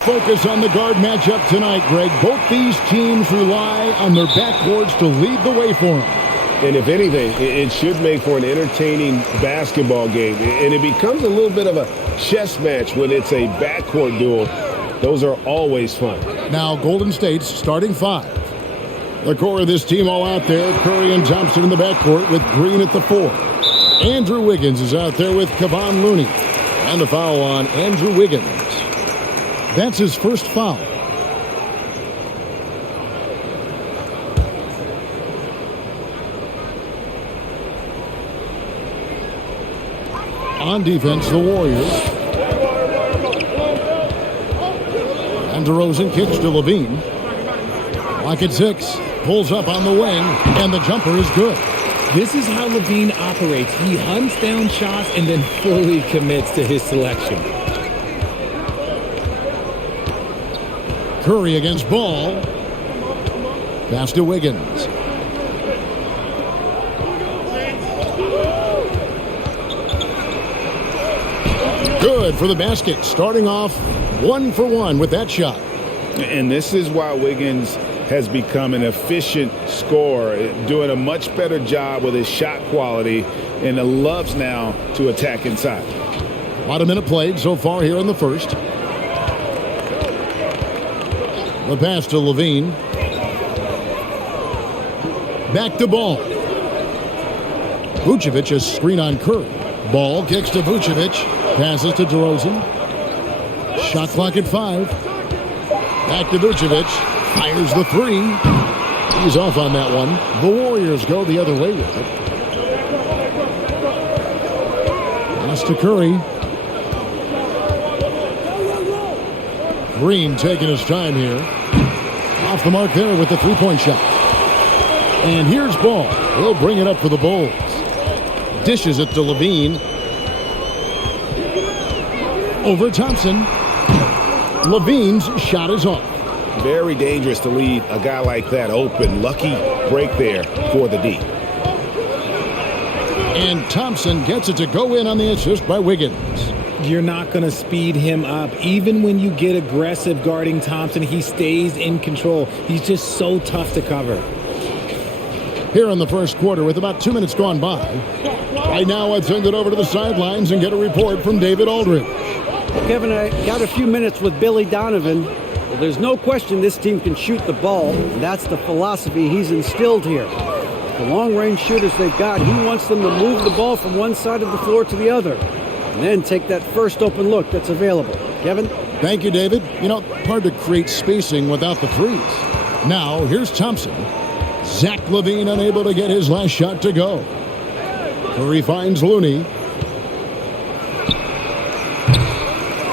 Focus on the guard matchup tonight, Greg. Both these teams rely on their backboards to lead the way for them. And if anything, it should make for an entertaining basketball game. And it becomes a little bit of a chess match when it's a backcourt duel. Those are always fun. Now Golden State's starting five. The core of this team all out there. Curry and Thompson in the backcourt with Green at the 4. Andrew Wiggins is out there with Kevon Looney. And the foul on Andrew Wiggins. That's his first foul. On defense, the Warriors. And DeRozan kicks to Levine. Lock at 6. Pulls up on the wing, and the jumper is good. This is how Levine operates. He hunts down shots and then fully commits to his selection. Curry against Ball. Pass to Wiggins. Good for the basket. Starting off 1 for 1 with that shot. And this is why Wiggins has become an efficient scorer, doing a much better job with his shot quality, and loves now to attack inside. About a minute played so far here in the first. The pass to Levine. Back to Ball. Vucevic, a screen on Curry. Ball kicks to Vucevic. Passes to DeRozan. Shot clock at 5. Back to Vucevic. Fires the 3. He's off on that one. The Warriors go the other way with it. Pass to Curry. Green taking his time here. Off the mark there with the three-point shot. And here's Ball. He'll bring it up for the Bulls. Dishes it to Levine. Over Thompson. Levine's shot is off. Very dangerous to leave a guy like that open. Lucky break there for the D. And Thompson gets it to go in on the assist by Wiggins. You're not going to speed him up. Even when you get aggressive guarding Thompson, he stays in control. He's just so tough to cover. Here in the first quarter with about 2 minutes gone by. Right now, I'd send it over to the sidelines and get a report from David Aldridge. Well, Kevin, I got a few minutes with Billy Donovan. Well, there's no question this team can shoot the ball. That's the philosophy he's instilled here. The long-range shooters they've got, he wants them to move the ball from one side of the floor to the other. And then take that first open look that's available. Kevin? Thank you, David. You know, hard to create spacing without the threes. Now, here's Thompson. Zach LaVine unable to get his last shot to go. Curry finds Looney.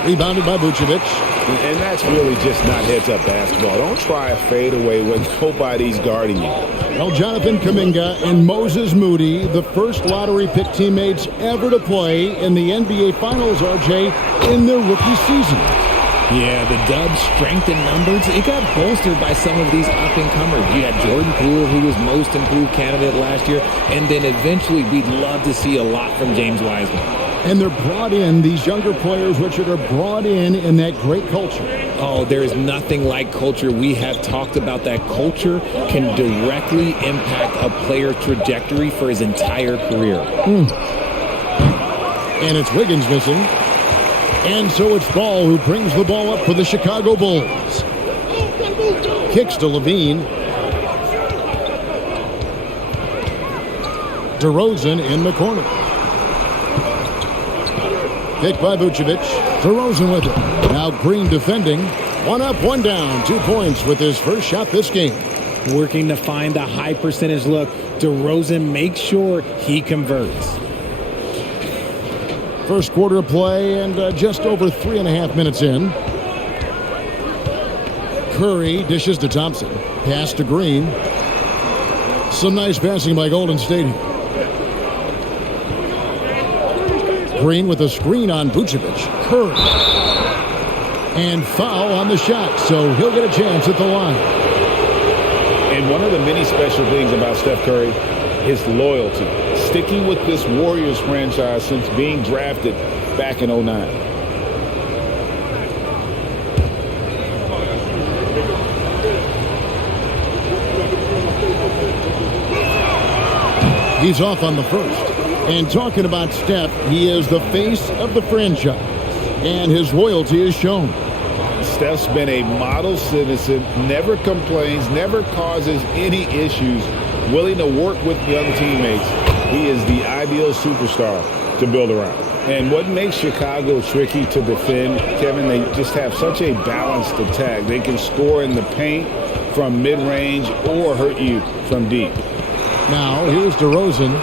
Rebounded by Vucevic. And that's really just not heads-up basketball. Don't try a fadeaway when nobody's guarding you. Well, Jonathan Kuminga and Moses Moody, the first lottery pick teammates ever to play in the NBA Finals, RJ, in their rookie season. Yeah, the Dubs' strength in numbers, it got bolstered by some of these up-and-comers. You had Jordan Poole, who was most improved candidate last year, and then eventually we'd love to see a lot from James Wiseman. And they're brought in, these younger players, Richard, are brought in that great culture. Oh, there is nothing like culture. We have talked about that culture can directly impact a player's trajectory for his entire career. And it's Wiggins missing. And so it's Ball who brings the ball up for the Chicago Bulls. Kicks to Levine. DeRozan in the corner. Kick by Vucevic. DeRozan with it. Now Green defending. 1 up, 1 down. 2 points with his first shot this game. Working to find a high percentage look. DeRozan makes sure he converts. First quarter of play and just over 3.5 minutes in. Curry dishes to Thompson. Pass to Green. Some nice passing by Golden State. Green with a screen on Vucevic. Curry. And foul on the shot, so he'll get a chance at the line. And one of the many special things about Steph Curry, his loyalty. Sticking with this Warriors franchise since being drafted back in '09. He's off on the first. And talking about Steph, he is the face of the franchise, and his loyalty is shown. Steph's been a model citizen, never complains, never causes any issues, willing to work with young teammates. He is the ideal superstar to build around. And what makes Chicago tricky to defend, Kevin, they just have such a balanced attack. They can score in the paint from mid-range or hurt you from deep. Now, here's DeRozan.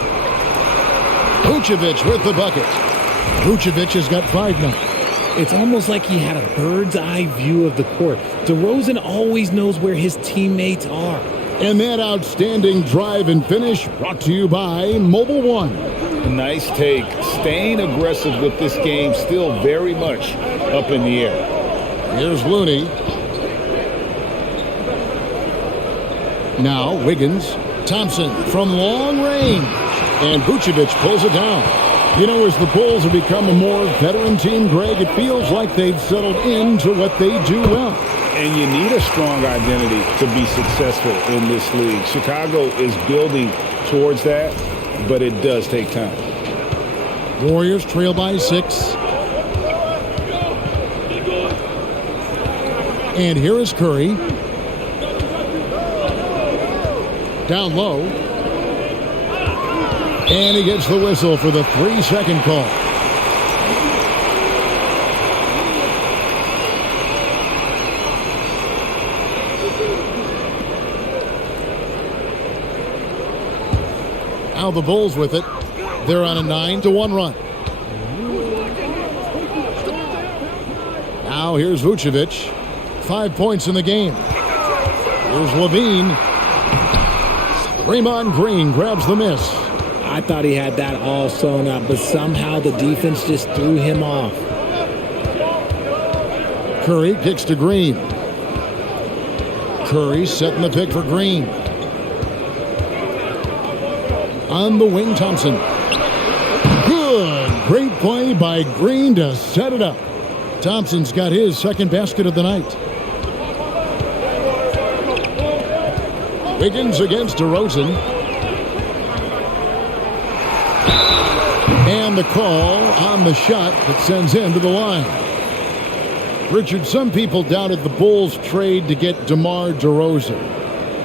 Vucevic with the bucket. Vucevic has got 5 now. It's almost like he had a bird's eye view of the court. DeRozan always knows where his teammates are. And that outstanding drive and finish brought to you by Mobile One. Nice take. Staying aggressive with this game, still very much up in the air. Here's Looney. Now Wiggins. Thompson from long range. And Vucevic pulls it down. You know, as the Bulls have become a more veteran team, Greg, it feels like they've settled into what they do well. And you need a strong identity to be successful in this league. Chicago is building towards that, but it does take time. Warriors trail by 6. And here is Curry. Down low. And he gets the whistle for the 3-second call. Now the Bulls with it. They're on a 9-1 run. Now here's Vucevic. 5 points in the game. Here's Levine. Draymond Green grabs the miss. I thought he had that all sewn up, but somehow the defense just threw him off. Curry kicks to Green. Curry setting the pick for Green. On the wing, Thompson. Good. Great play by Green to set it up. Thompson's got his second basket of the night. Wiggins against DeRozan. And the call on the shot that sends him to the line. Richard, some people doubted the Bulls' trade to get DeMar DeRozan.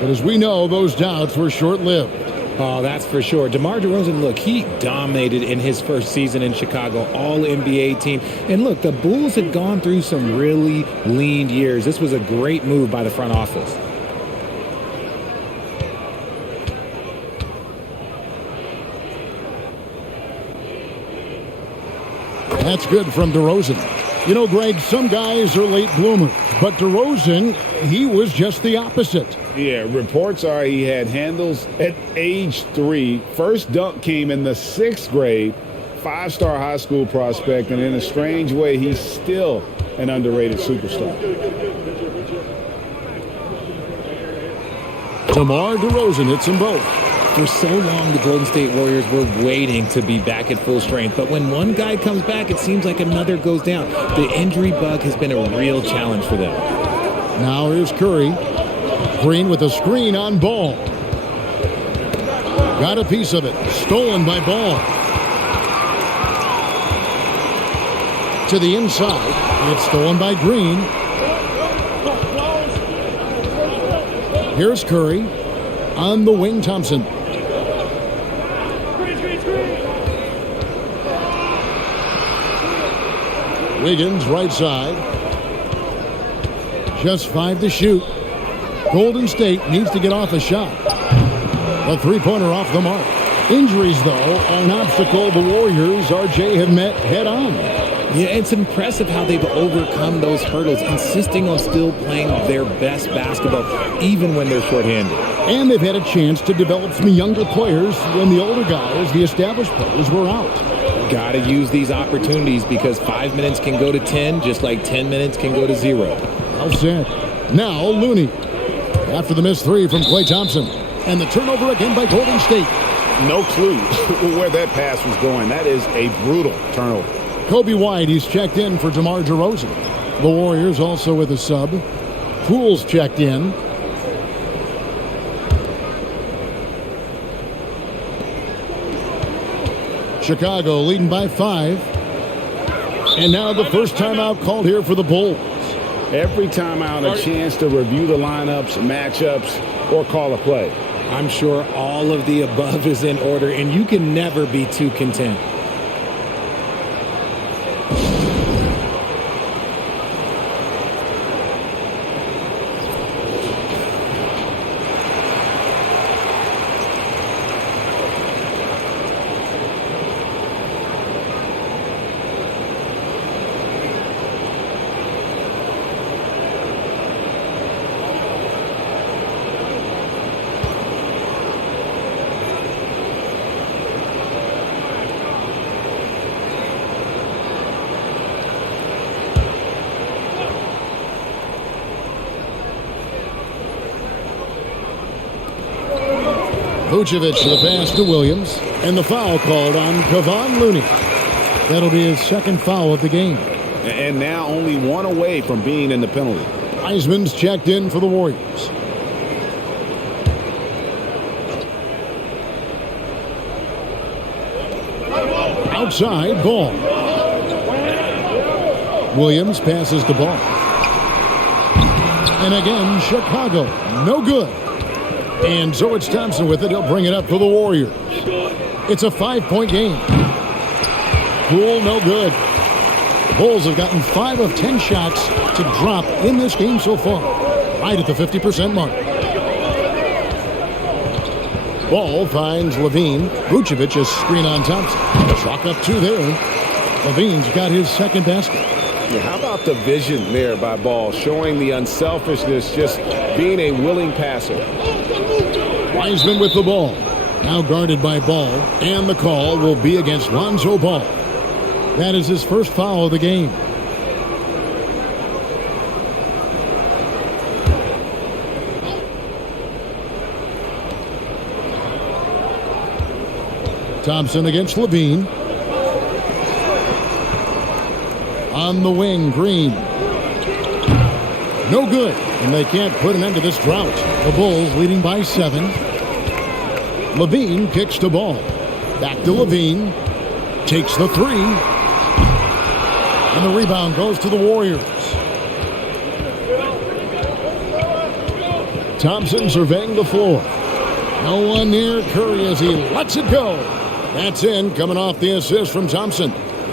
But as we know, those doubts were short-lived. Oh, that's for sure. DeMar DeRozan, look, he dominated in his first season in Chicago, all-NBA team. And look, the Bulls had gone through some really lean years. This was a great move by the front office. That's good from DeRozan. You know, Greg, some guys are late bloomers, but DeRozan, he was just the opposite. Yeah, reports are he had handles at age 3. First dunk came in the 6th grade. 5-star high school prospect, and in a strange way, he's still an underrated superstar. DeMar DeRozan hits them both. For so long, the Golden State Warriors were waiting to be back at full strength. But when one guy comes back, it seems like another goes down. The injury bug has been a real challenge for them. Now here's Curry. Green with a screen on Ball. Got a piece of it. Stolen by Ball. To the inside. It's stolen by Green. Here's Curry. On the wing, Thompson. Wiggins, right side. Just 5 to shoot. Golden State needs to get off a shot. A three-pointer off the mark. Injuries, though, are an obstacle the Warriors, RJ, have met head-on. Yeah, it's impressive how they've overcome those hurdles, insisting on still playing their best basketball, even when they're shorthanded. And they've had a chance to develop some younger players when the older guys, the established players, were out. Got to use these opportunities because 5 minutes can go to 10, just like 10 minutes can go to 0. Well said. Now Looney. After the missed 3 from Klay Thompson. And the turnover again by Golden State. No clue where that pass was going. That is a brutal turnover. Kobe White, he's checked in for DeMar DeRozan. The Warriors also with a sub. Poole's checked in. Chicago leading by 5. And now the first timeout called here for the Bulls. Every timeout, a chance to review the lineups, matchups, or call a play. I'm sure all of the above is in order, and you can never be too content. Vucevic for the pass to Williams. And the foul called on Kevon Looney. That'll be his second foul of the game. And now only one away from being in the penalty. Wiseman's checked in for the Warriors. Outside, Ball. Williams passes the ball. And again, Chicago. No good. And so it's Thompson with it. He'll bring it up for the Warriors. It's a 5-point game. Poole, no good. The Bulls have gotten 5 of 10 shots to drop in this game so far. Right at the 50% mark. Ball finds Levine. Vucevic is screen on Thompson. Chalk up 2 there. Levine's got his second basket. Yeah, how about the vision there by Ball, showing the unselfishness, just being a willing passer. Wiseman with the ball. Now guarded by Ball. And the call will be against Lonzo Ball. That is his first foul of the game. Thompson against Levine. On the wing, Green. No good. And they can't put an end to this drought. The Bulls leading by 7. Levine kicks the ball. Back to Levine. Takes the 3. And the rebound goes to the Warriors. Thompson surveying the floor. No one near Curry as he lets it go. That's in, coming off the assist from Thompson.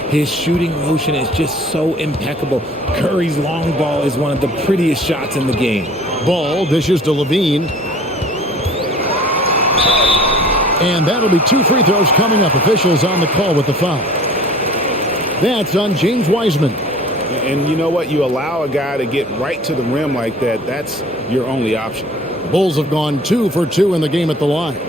His shooting motion is just so impeccable. Curry's long ball is one of the prettiest shots in the game. Ball dishes to Levine. And that'll be 2 free throws coming up. Officials on the call with the foul. That's on James Wiseman. And you know what? You allow a guy to get right to the rim like that. That's your only option. The Bulls have gone 2 for 2 in the game at the line.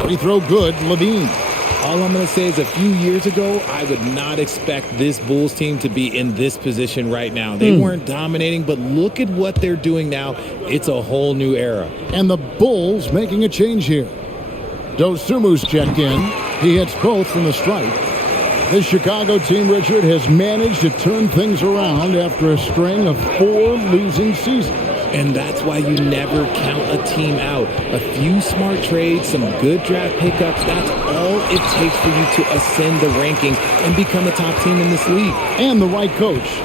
Free throw good, Levine. All I'm going to say is a few years ago, I would not expect this Bulls team to be in this position right now. They weren't dominating, but look at what they're doing now. It's a whole new era. And the Bulls making a change here. Dosumu's checked in. He hits both from the stripe. The Chicago team, Richard, has managed to turn things around after a string of 4 losing seasons. And that's why you never count a team out. A few smart trades, some good draft pickups, that's all it takes for you to ascend the rankings and become a top team in this league. And the right coach.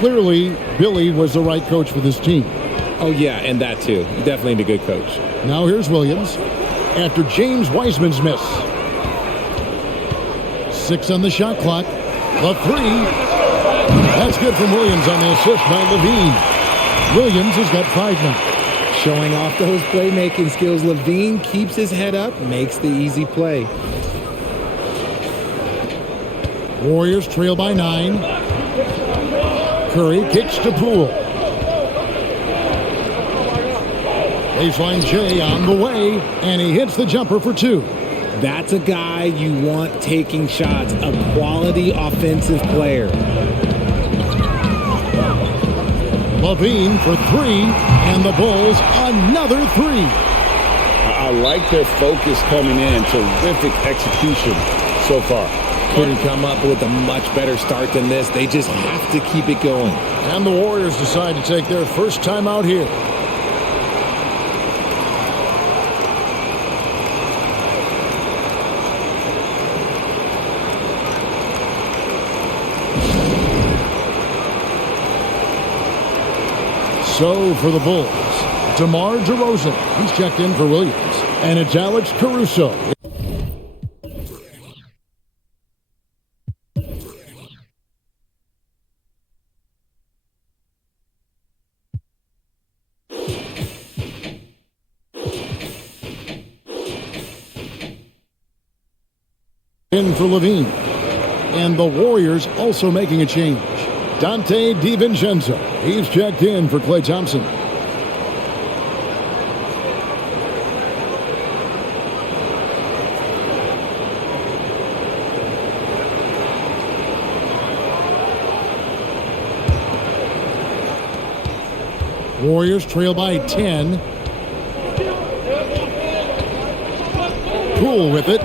Clearly, Billy was the right coach for this team. Oh, yeah, and that too. Definitely a good coach. Now here's Williams after James Wiseman's miss. 6 on the shot clock. The 3. That's good from Williams on the assist by Levine. Williams has got 5 now. Showing off those playmaking skills, Levine keeps his head up, makes the easy play. Warriors trail by 9. Curry kicks to Poole. Baseline J on the way, and he hits the jumper for 2. That's a guy you want taking shots, a quality offensive player. Levine for 3, and the Bulls another 3. I like their focus coming in. Terrific execution so far. couldn't come up with a much better start than this. They just have to keep it going. And the Warriors decide to take their first time out here. So for the Bulls, DeMar DeRozan. He's checked in for Williams. And it's Alex Caruso. In for Levine. And the Warriors also making a change. Dante DiVincenzo. He's checked in for Klay Thompson. Warriors trail by 10. Poole with it.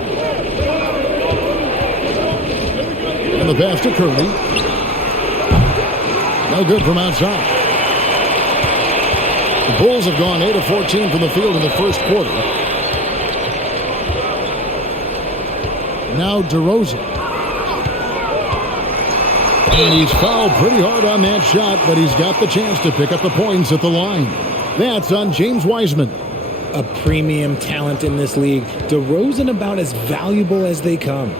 And the pass to Curry. No good from outside. The Bulls have gone 8 of 14 from the field in the first quarter. Now DeRozan. And he's fouled pretty hard on that shot, but he's got the chance to pick up the points at the line. That's on James Wiseman. A premium talent in this league. DeRozan about as valuable as they come.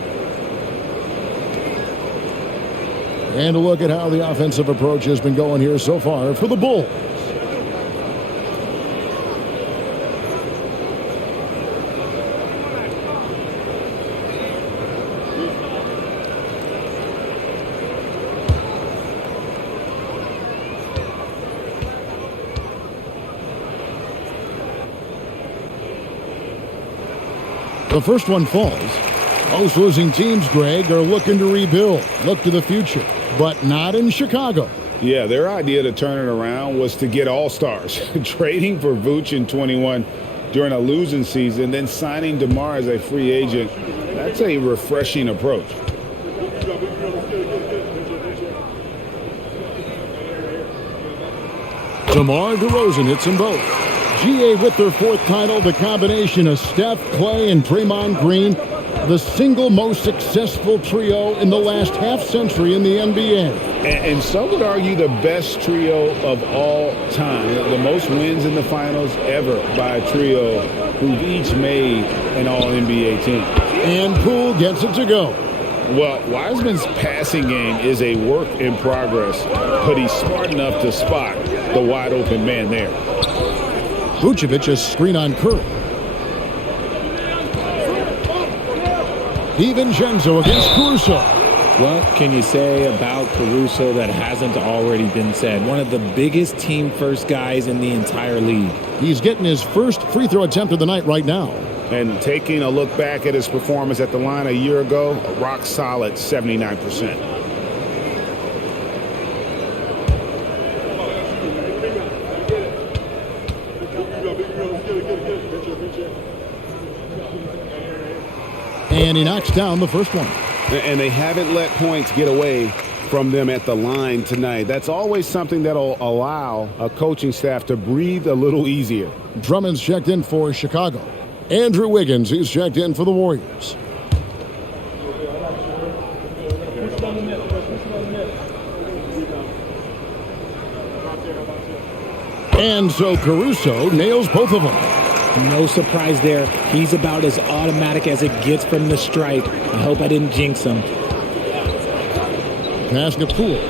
And a look at how the offensive approach has been going here so far for the Bulls. The first one falls. Most losing teams, Greg, are looking to rebuild, look to the future, but not in Chicago. Yeah, their idea to turn it around was to get all-stars. Trading for Vooch in 21 during a losing season, then signing DeMar as a free agent. That's a refreshing approach. DeMar DeRozan hits them both. GA with their fourth title, the combination of Steph, Klay, and Draymond Green, the single most successful trio in the last half-century in the NBA. And some would argue the best trio of all time. The most wins in the finals ever by a trio who've each made an All-NBA team. And Poole gets it to go. Well, Wiseman's passing game is a work in progress, but he's smart enough to spot the wide-open man there. Vucevic a screen on Curry. DiVincenzo against Caruso. What can you say about Caruso that hasn't already been said? One of the biggest team-first guys in the entire league. He's getting his first free throw attempt of the night right now. And taking a look back at his performance at the line a year ago, a rock-solid 79%. And he knocks down the first one. And they haven't let points get away from them at the line tonight. That's always something that'll allow a coaching staff to breathe a little easier. Drummond's checked in for Chicago. Andrew Wiggins, he's checked in for the Warriors. And so Caruso nails both of them. No surprise there. He's about as automatic as it gets from the stripe. I hope I didn't jinx him. Pass to Poole.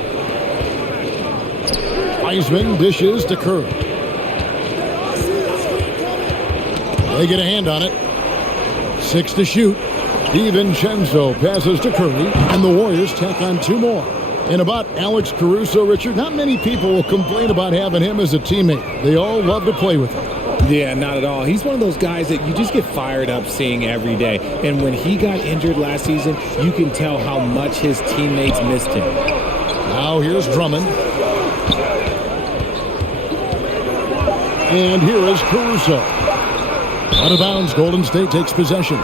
Wiseman dishes to Curry. They get a hand on it. 6 to shoot. DiVincenzo passes to Curry, and the Warriors tack on 2 more. And about Alex Caruso, Richard, not many people will complain about having him as a teammate. They all love to play with him. Yeah, not at all. He's one of those guys that you just get fired up seeing every day. And when he got injured last season, you can tell how much his teammates missed him. Now here's Drummond. And here is Caruso. Out of bounds, Golden State takes possession.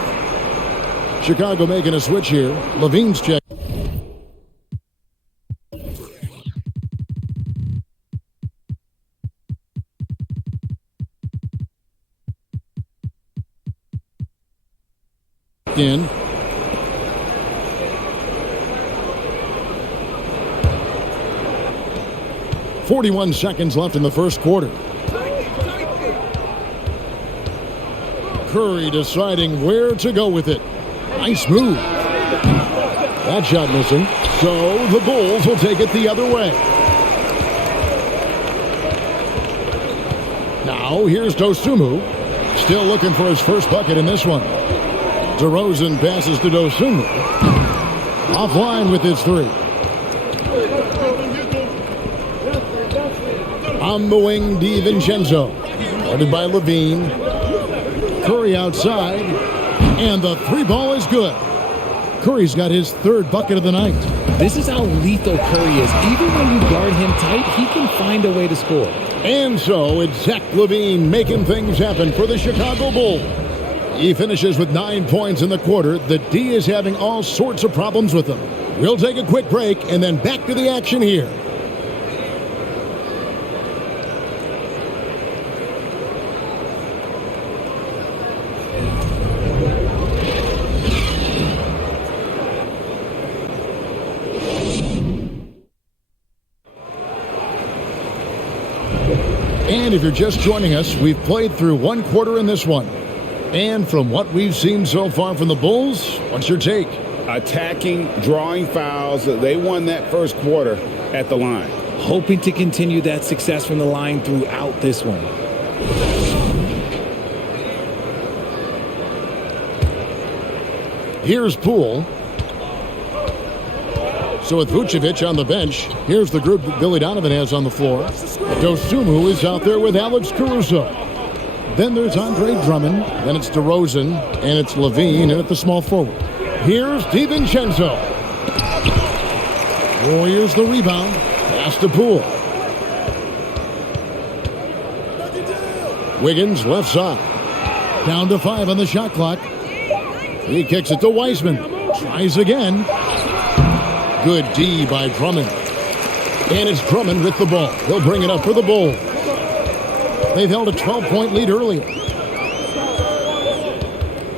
Chicago making a switch here. Levine's check. In. .41 seconds left in the first quarter. Curry deciding where to go with it. Nice move. That shot missing. So the Bulls will take it the other way. Now here's Dosunmu. Still looking for his first bucket in this one. DeRozan passes to Dosunmu. Offline with his three. On the wing, DiVincenzo. Guarded by Levine. Curry outside. And the three ball is good. Curry's got his third bucket of the night. This is how lethal Curry is. Even when you guard him tight, he can find a way to score. And so it's Zach LaVine making things happen for the Chicago Bulls. He finishes with 9 points in the quarter. The D is having all sorts of problems with him. We'll take a quick break and then back to the action here. And if you're just joining us, we've played through one quarter in this one. And from what we've seen so far from the Bulls, what's your take? Attacking, drawing fouls. They won that first quarter at the line. Hoping to continue that success from the line throughout this one. Here's Poole. So with Vucevic on the bench, here's the group that Billy Donovan has on the floor. Dosunmu is out there with Alex Caruso. Then there's Andre Drummond. Then it's DeRozan. And it's Levine in at the small forward. Here's DiVincenzo. Warriors the rebound. Pass to Poole. Wiggins left side. Down to 5 on the shot clock. He kicks it to Wiseman. Tries again. Good D by Drummond. And it's Drummond with the ball. He'll bring it up for the Bulls. They've held a 12-point lead earlier.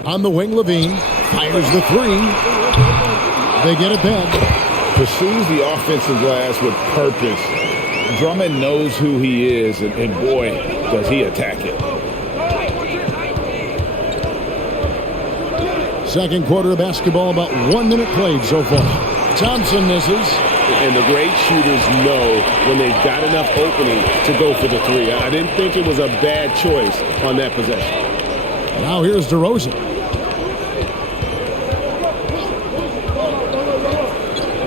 On the wing, Levine fires the three. They get it back. Pursues the offensive glass with purpose. Drummond knows who he is, and boy, does he attack it. Second quarter of basketball, about 1 minute played so far. Thompson misses. And the great shooters know when they've got enough opening to go for the three. I didn't think it was a bad choice on that possession. Now here's DeRozan.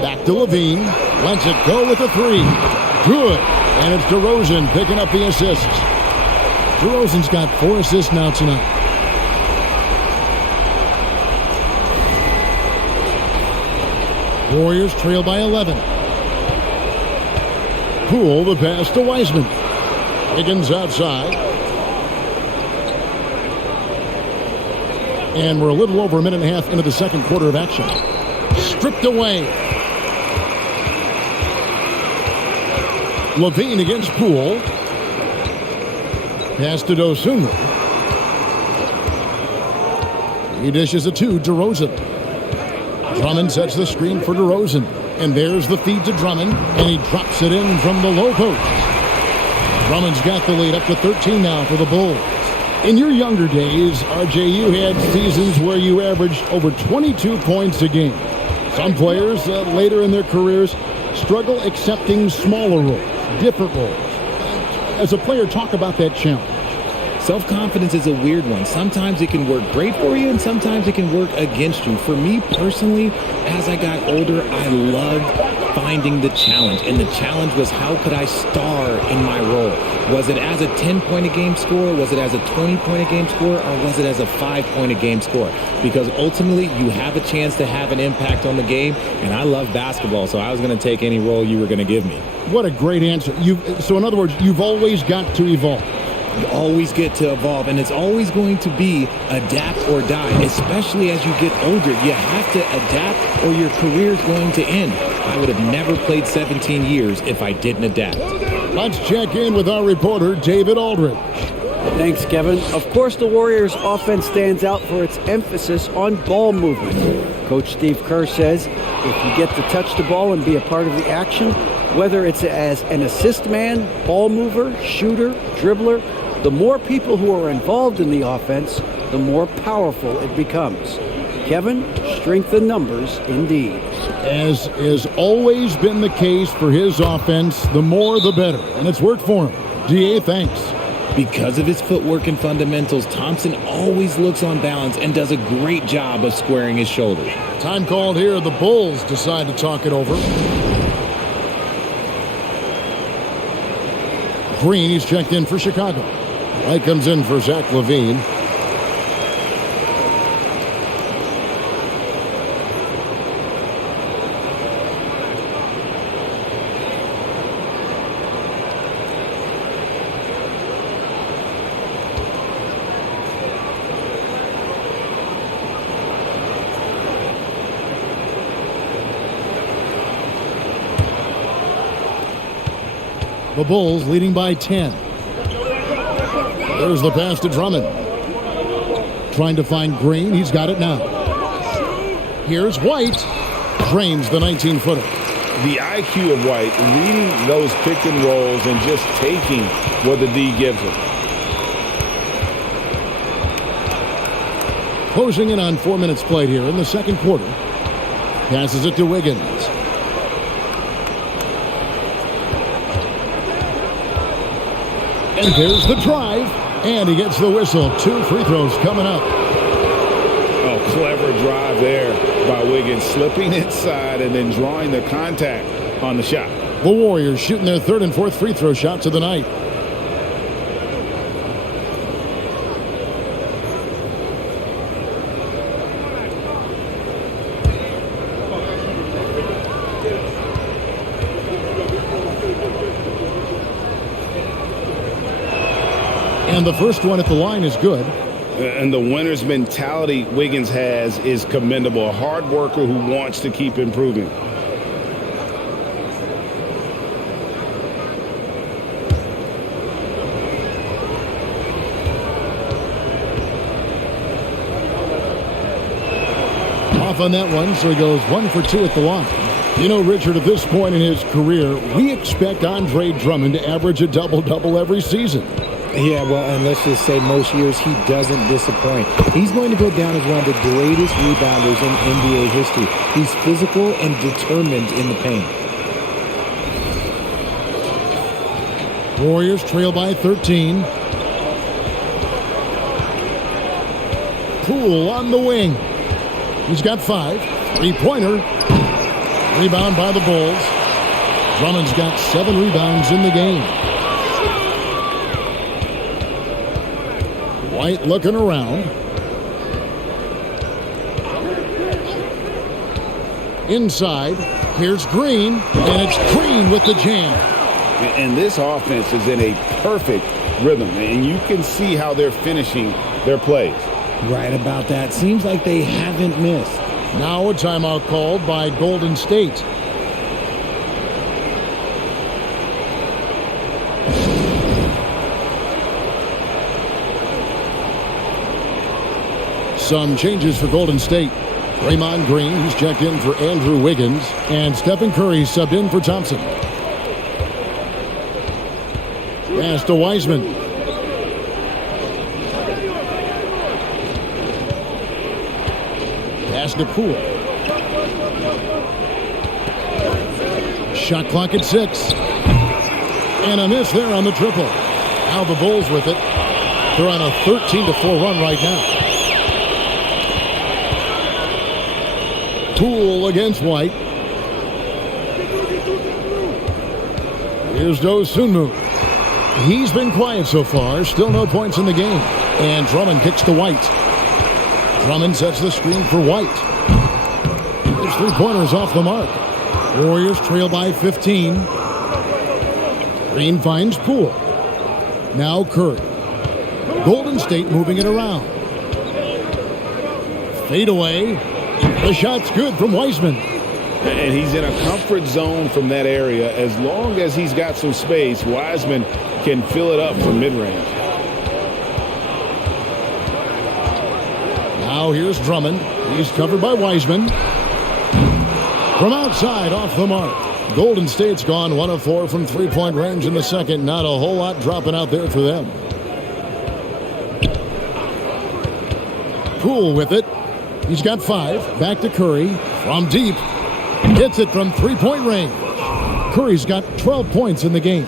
Back to Levine. Lets it go with a three. Good. And it's DeRozan picking up the assists. DeRozan's got 4 assists now tonight. Warriors trail by 11. Poole the pass to Wiseman. Wiggins outside. And we're a little over a minute and a half into the second quarter of action. Stripped away. Levine against Poole. Pass to Dosunmu. He dishes it to DeRozan. Drummond sets the screen for DeRozan. And there's the feed to Drummond. And he drops it in from the low post. Drummond's got the lead up to 13 now for the Bulls. In your younger days, RJ, you had seasons where you averaged over 22 points a game. Some players later in their careers struggle accepting smaller roles, different roles. As a player, talk about that challenge. Self-confidence is a weird one. Sometimes it can work great for you, and sometimes it can work against you. For me personally, as I got older, I loved finding the challenge. And the challenge was, how could I star in my role? Was it as a 10-point-a-game scorer? Was it as a 20-point-a-game scorer? Or was it as a 5-point-a-game scorer? Because ultimately, you have a chance to have an impact on the game. And I love basketball, so I was going to take any role you were going to give me. What a great answer. So in other words, you've always got to evolve. You always get to evolve, and it's always going to be adapt or die, especially as you get older. You have to adapt or your career is going to end. I would have never played 17 years if I didn't adapt. Let's check in with our reporter, David Aldridge. Thanks, Kevin. Of course, the Warriors' offense stands out for its emphasis on ball movement. Coach Steve Kerr says if you get to touch the ball and be a part of the action, whether it's as an assist man, ball mover, shooter, dribbler, the more people who are involved in the offense, the more powerful it becomes. Kevin, strength in numbers indeed. As has always been the case for his offense, the more the better, and it's worked for him. DA, thanks. Because of his footwork and fundamentals, Thompson always looks on balance and does a great job of squaring his shoulders. Time called here. The Bulls decide to talk it over. Green, he's checked in for Chicago. White comes in for Zach LaVine. The Bulls leading by 10. There's the pass to Drummond. Trying to find Green. He's got it now. Here's White. Drains the 19-footer. The IQ of White, reading those pick and rolls and just taking what the D gives him. Closing in on 4 minutes played here in the second quarter. Passes it to Wiggins. And there's the drive, and he gets the whistle. 2 free throws coming up. Oh, clever drive there by Wiggins, slipping inside and then drawing the contact on the shot. The Warriors shooting their 3rd and 4th free throw shots of the night. And the first one at the line is good. And the winner's mentality Wiggins has is commendable. A hard worker who wants to keep improving. Off on that one, so he goes 1 for 2 at the line. You know, Richard, at this point in his career, we expect Andre Drummond to average a double-double every season. Yeah, well, and let's just say most years he doesn't disappoint. He's going to go down as one of the greatest rebounders in NBA history. He's physical and determined in the paint. Warriors trail by 13. Poole on the wing. He's got 5. 3-pointer. Rebound by the Bulls. Drummond's got 7 rebounds in the game. White looking around. Inside, here's Green, and it's Green with the jam. And this offense is in a perfect rhythm, and you can see how they're finishing their plays. Right about that. Seems like they haven't missed. Now a timeout called by Golden State. Some changes for Golden State. Draymond Green, who's checked in for Andrew Wiggins, and Stephen Curry subbed in for Thompson. Pass to Wiseman. Pass to Poole. Shot clock at 6. And a miss there on the triple. Now the Bulls with it. They're on a 13-4 run right now. Poole against White. Here's Dosunmu. He's been quiet so far. Still no points in the game. And Drummond kicks to White. Drummond sets the screen for White. His 3-pointers off the mark. Warriors trail by 15. Green finds Poole. Now Curry. Golden State moving it around. Fade away. The shot's good from Wiseman. And he's in a comfort zone from that area. As long as he's got some space, Wiseman can fill it up from mid-range. Now here's Drummond. He's covered by Wiseman. From outside, off the mark. Golden State's gone 1 of 4 from three-point range in the second. Not a whole lot dropping out there for them. Poole with it. He's got 5. Back to Curry. From deep. Hits it from three-point range. Curry's got 12 points in the game.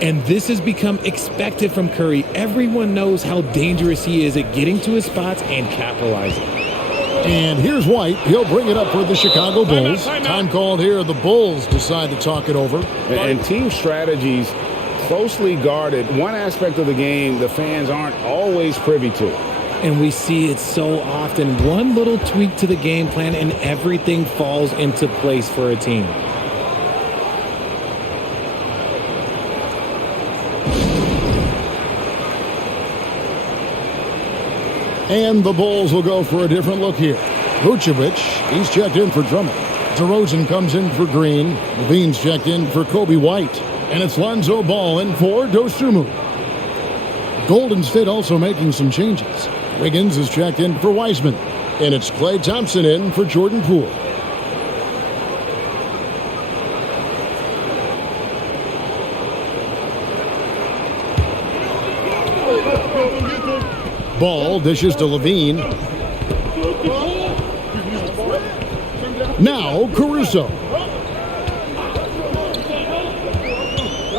And this has become expected from Curry. Everyone knows how dangerous he is at getting to his spots and capitalizing. And here's White. He'll bring it up for the Chicago Bulls. Time called here. The Bulls decide to talk it over. And team strategies closely guarded. One aspect of the game the fans aren't always privy to. And we see it so often. One little tweak to the game plan and everything falls into place for a team. And the Bulls will go for a different look here. Vucevic, he's checked in for Drummond. DeRozan comes in for Green. Levine's checked in for Kobe White. And it's Lonzo Ball in for Dosunmu. Golden State also making some changes. Wiggins is checked in for Wiseman. And it's Klay Thompson in for Jordan Poole. Ball dishes to Levine. Now Caruso.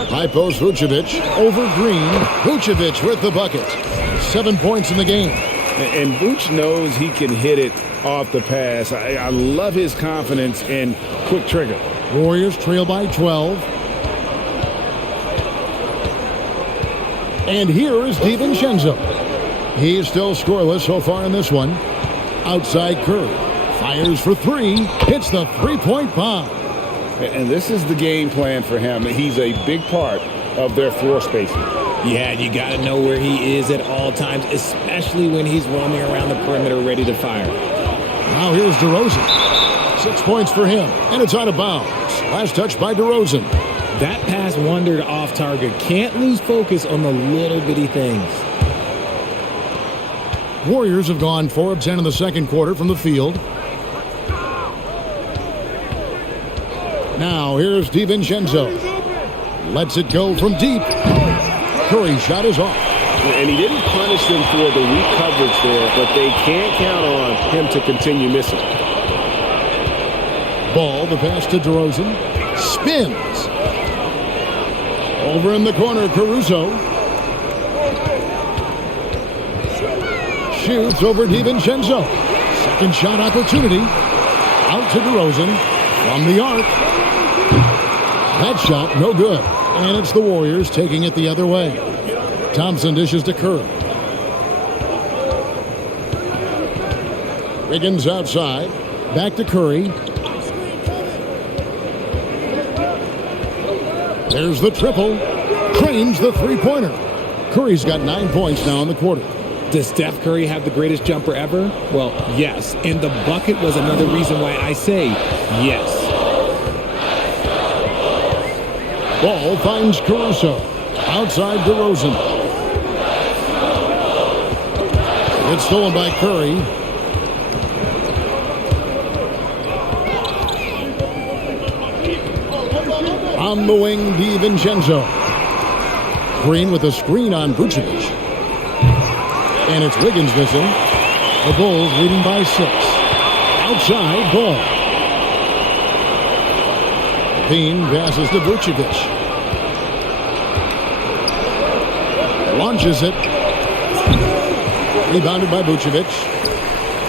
High post Vucevic over Green. Vucevic with the bucket. 7 points in the game. And Vooch knows he can hit it off the pass. I love his confidence and quick trigger. Warriors trail by 12. And here is DiVincenzo. He's still scoreless so far in this one. Outside Curry. Fires for 3. Hits the three-point bomb. And this is the game plan for him. He's a big part of their floor spacing. Yeah, you got to know where he is at all times, especially when he's roaming around the perimeter ready to fire. Now here's DeRozan. 6 points for him, and it's out of bounds. Last touch by DeRozan. That pass wandered off target. Can't lose focus on the little bitty things. Warriors have gone 4 of 10 in the second quarter from the field. Now here's DiVincenzo. Lets it go from deep. Curry's shot is off. And he didn't punish them for the weak coverage there, but they can't count on him to continue missing. Ball, the pass to DeRozan. Spins. Over in the corner, Caruso. Shoots over DiVincenzo. Second shot opportunity. Out to DeRozan. From the arc. That shot, no good. And it's the Warriors taking it the other way. Thompson dishes to Curry. Wiggins outside. Back to Curry. There's the triple. Trains the three-pointer. Curry's got 9 points now in the quarter. Does Steph Curry have the greatest jumper ever? Well, yes. And the bucket was another reason why I say yes. Ball finds Caruso. Outside DeRozan. It's stolen by Curry. On the wing, DiVincenzo. Green with a screen on Vucevic. And it's Wiggins missing. The Bulls leading by 6. Outside, Ball. Bean passes to Vucevic. Launches it. Rebounded by Vucevic.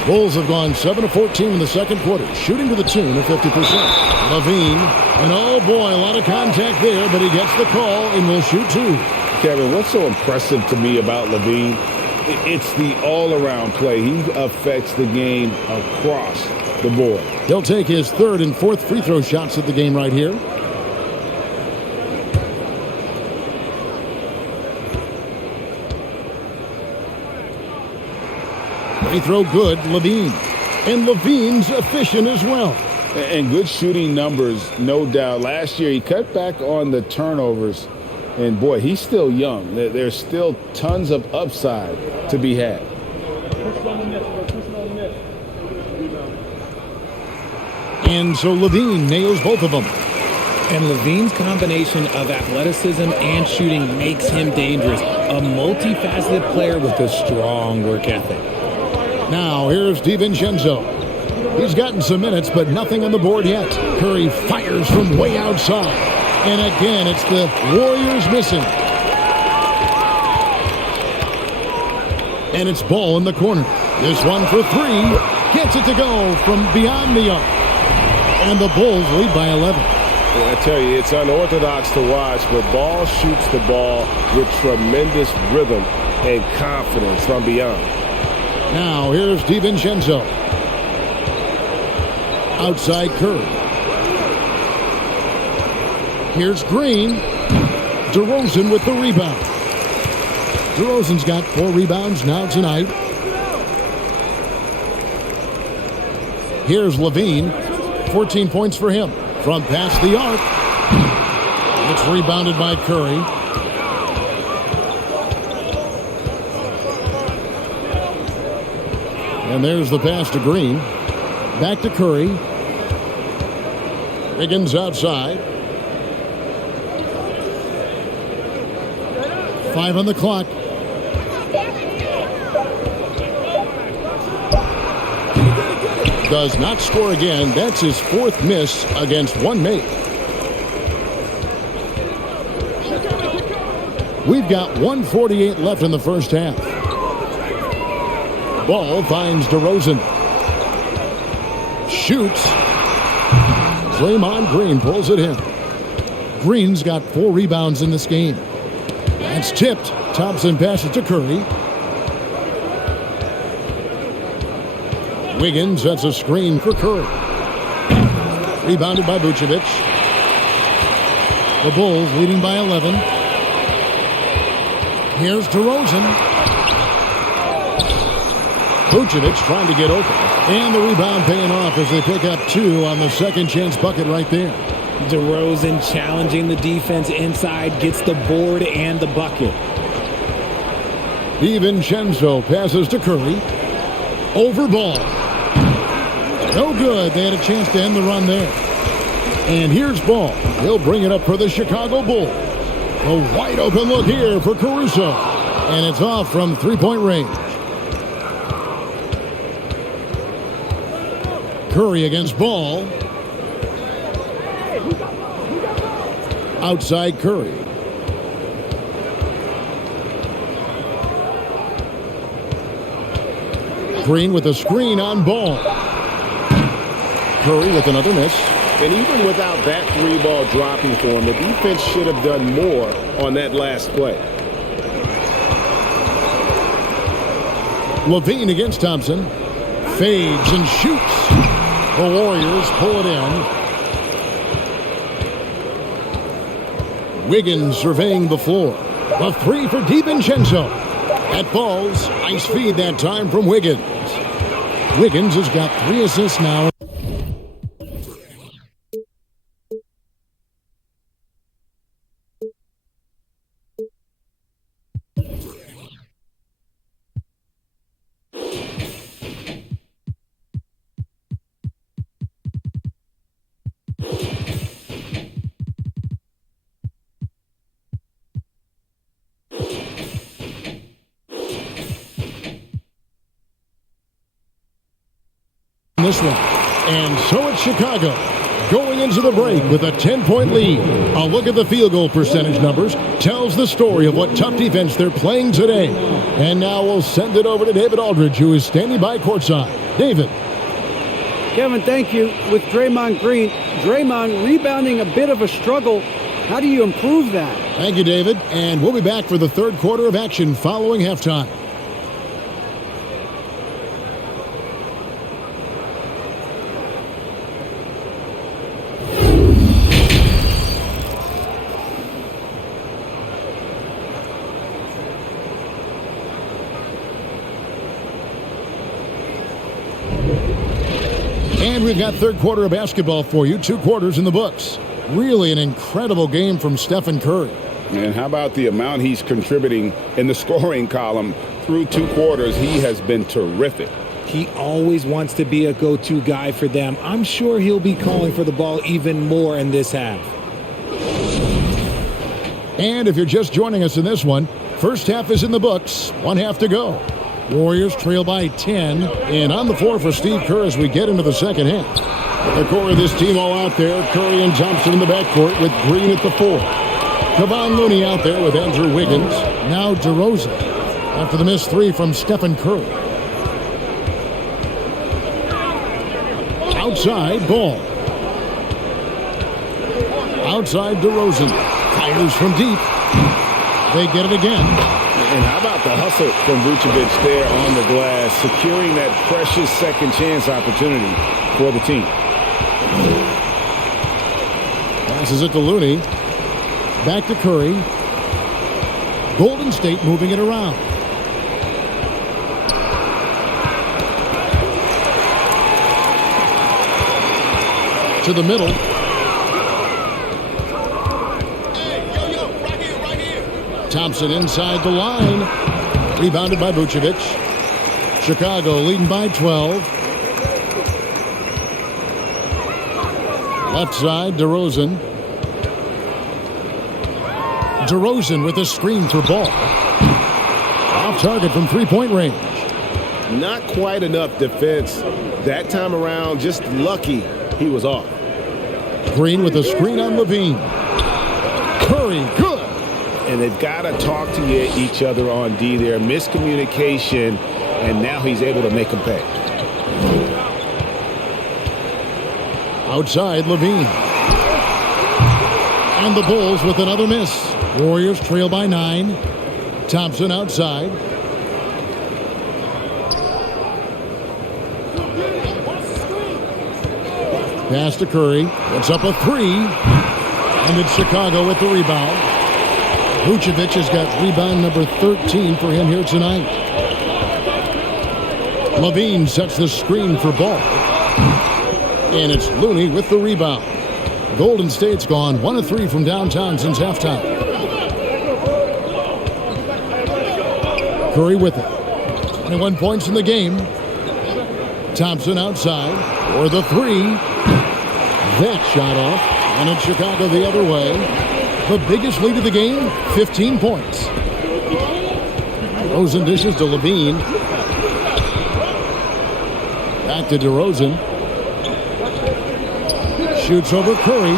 Bulls have gone 7 of 14 in the second quarter, shooting to the tune of 50%. Levine, and oh boy, a lot of contact there, but he gets the call and will shoot 2. Kevin, what's so impressive to me about Levine? It's the all-around play. He affects the game across the board. He'll take his 3rd and 4th free throw shots at the game right here. They throw good, Levine. And Levine's efficient as well. And good shooting numbers, no doubt. Last year, he cut back on the turnovers. And, boy, he's still young. There's still tons of upside to be had. And so Levine nails both of them. And Levine's combination of athleticism and shooting makes him dangerous. A multifaceted player with a strong work ethic. Now, here's DiVincenzo. He's gotten some minutes, but nothing on the board yet. Curry fires from way outside. And again, it's the Warriors missing. And it's Ball in the corner. This one for three. Gets it to go from beyond the arc. And the Bulls lead by 11. I tell you, it's unorthodox to watch, but Ball shoots the ball with tremendous rhythm and confidence from beyond. Now, here's DiVincenzo. Outside Curry. Here's Green. DeRozan with the rebound. DeRozan's got 4 rebounds now tonight. Here's Levine. 14 points for him. From past the arc. It's rebounded by Curry. And there's the pass to Green. Back to Curry. Wiggins outside. 5 on the clock. Does not score again. That's his 4th miss against 1 make. We've got 1:48 left in the first half. Ball finds DeRozan. Shoots. Draymond Green pulls it in. Green's got 4 rebounds in this game. That's tipped. Thompson passes to Curry. Wiggins sets a screen for Curry. Rebounded by Vucevic. The Bulls leading by 11. Here's DeRozan. Vucevic trying to get open. And the rebound paying off as they pick up 2 on the second chance bucket right there. DeRozan challenging the defense inside, gets the board and the bucket. DiVincenzo passes to Curry. Over Ball. No good. They had a chance to end the run there. And here's Ball. He'll bring it up for the Chicago Bulls. A wide open look here for Caruso. And it's off from 3-point range. Curry against Ball. Outside Curry. Green with a screen on Ball. Curry with another miss. And even without that 3-ball dropping for him, the defense should have done more on that last play. Levine against Thompson. Fades and shoots. The Warriors pull it in. Wiggins surveying the floor. A 3 for DiVincenzo. That falls. Nice feed that time from Wiggins. Wiggins has got 3 assists now. This one. And so it's Chicago going into the break with a 10-point lead. A look at the field goal percentage numbers tells the story of what tough defense they're playing today. And now we'll send it over to David Aldridge, who is standing by courtside. David. Kevin, thank you. With Draymond Green, Draymond rebounding a bit of a struggle. How do you improve that? Thank you, David. And we'll be back for the third quarter of action following halftime. And we've got third quarter of basketball for you. 2 quarters in the books. Really an incredible game from Stephen Curry. And how about the amount he's contributing in the scoring column through 2 quarters? He has been terrific. He always wants to be a go-to guy for them. I'm sure he'll be calling for the ball even more in this half. And if you're just joining us in this one, first half is in the books. 1 half to go. Warriors trail by 10. And on the floor for Steve Kerr as we get into the second half. The core of this team all out there. Curry and Thompson in the backcourt with Green at the 4. Kevon Looney out there with Andrew Wiggins. Now DeRozan after the missed 3 from Stephen Curry. Outside, Ball. Outside, DeRozan. Fires from deep. They get it again. And how about the hustle from Vucevic there on the glass, securing that precious second chance opportunity for the team. Passes it to Looney. Back to Curry. Golden State moving it around. To the middle. Thompson inside the line. Rebounded by Vucevic. Chicago leading by 12. Left side, DeRozan. DeRozan with a screen for Ball. Off target from three-point range. Not quite enough defense that time around. Just lucky he was off. Green with a screen on Levine. Curry, good. And they've got to talk to each other on D there. Miscommunication, and now he's able to make them pay. Outside, Levine. And the Bulls with another miss. Warriors trail by 9. Thompson outside. Pass to Curry. It's up a 3. And it's Chicago with the rebound. Vucevic has got rebound number 13 for him here tonight. Levine sets the screen for Ball. And it's Looney with the rebound. Golden State's gone 1 of 3 from downtown since halftime. Curry with it. 21 points in the game. Thompson outside for the 3. That shot off. And it's Chicago the other way. The biggest lead of the game, 15 points. DeRozan dishes to Levine. Back to DeRozan. Shoots over Curry.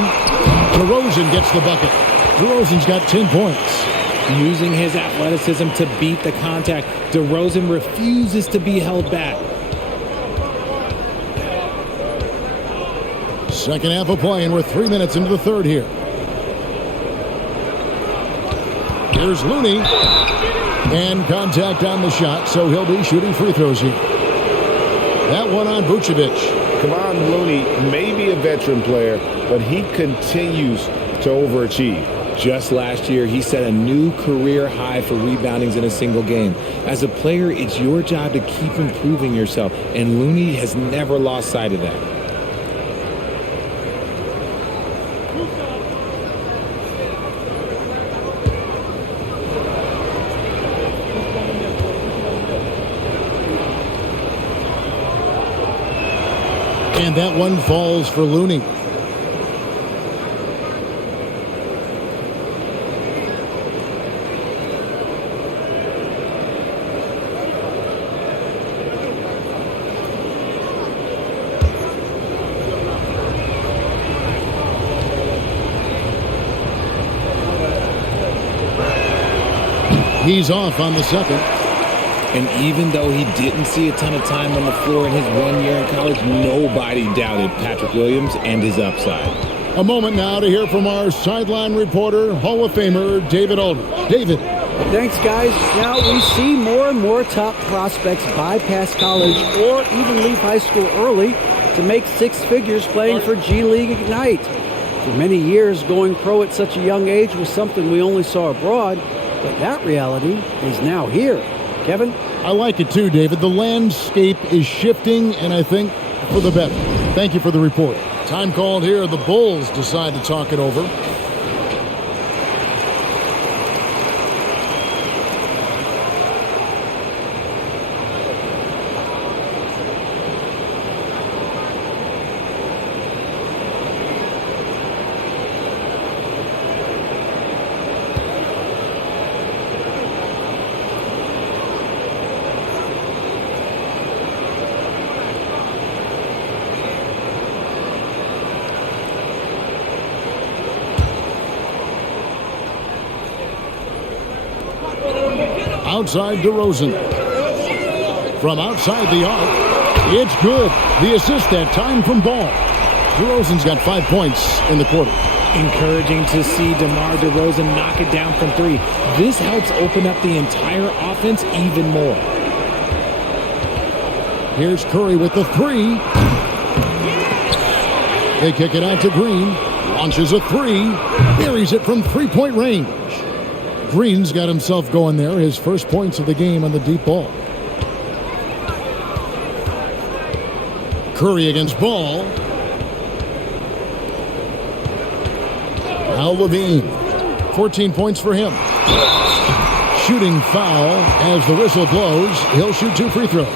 DeRozan gets the bucket. DeRozan's got 10 points. Using his athleticism to beat the contact, DeRozan refuses to be held back. Second half of play, and we're 3 minutes into the third here. Here's Looney. And contact on the shot, so he'll be shooting free throws here. That one on Vucevic. Kevon Looney may be a veteran player, but he continues to overachieve. Just last year, he set a new career high for reboundings in a single game. As a player, it's your job to keep improving yourself, and Looney has never lost sight of that. And that one falls for Looney. He's off on the second. And even though he didn't see a ton of time on the floor in his 1 year in college, nobody doubted Patrick Williams and his upside. A moment now to hear from our sideline reporter, Hall of Famer David Aldridge. David. Thanks, guys. Now we see more and more top prospects bypass college or even leave high school early to make 6 figures playing for G League Ignite. For many years, going pro at such a young age was something we only saw abroad, but that reality is now here. Kevin? I like it too, David. The landscape is shifting, and I think for the better. Thank you for the report. Time called here. The Bulls decide to talk it over. Outside DeRozan. From outside the arc, it's good. The assist that time from Ball. DeRozan's got 5 points in the quarter. Encouraging to see DeMar DeRozan knock it down from three. This helps open up the entire offense even more. Here's Curry with the three. They kick it out to Green. Launches a three. Buries it from three-point range. Green's got himself going there. His first points of the game on the deep ball. Curry against Ball. Now Levine. 14 points for him. Shooting foul as the whistle blows. He'll shoot 2 free throws.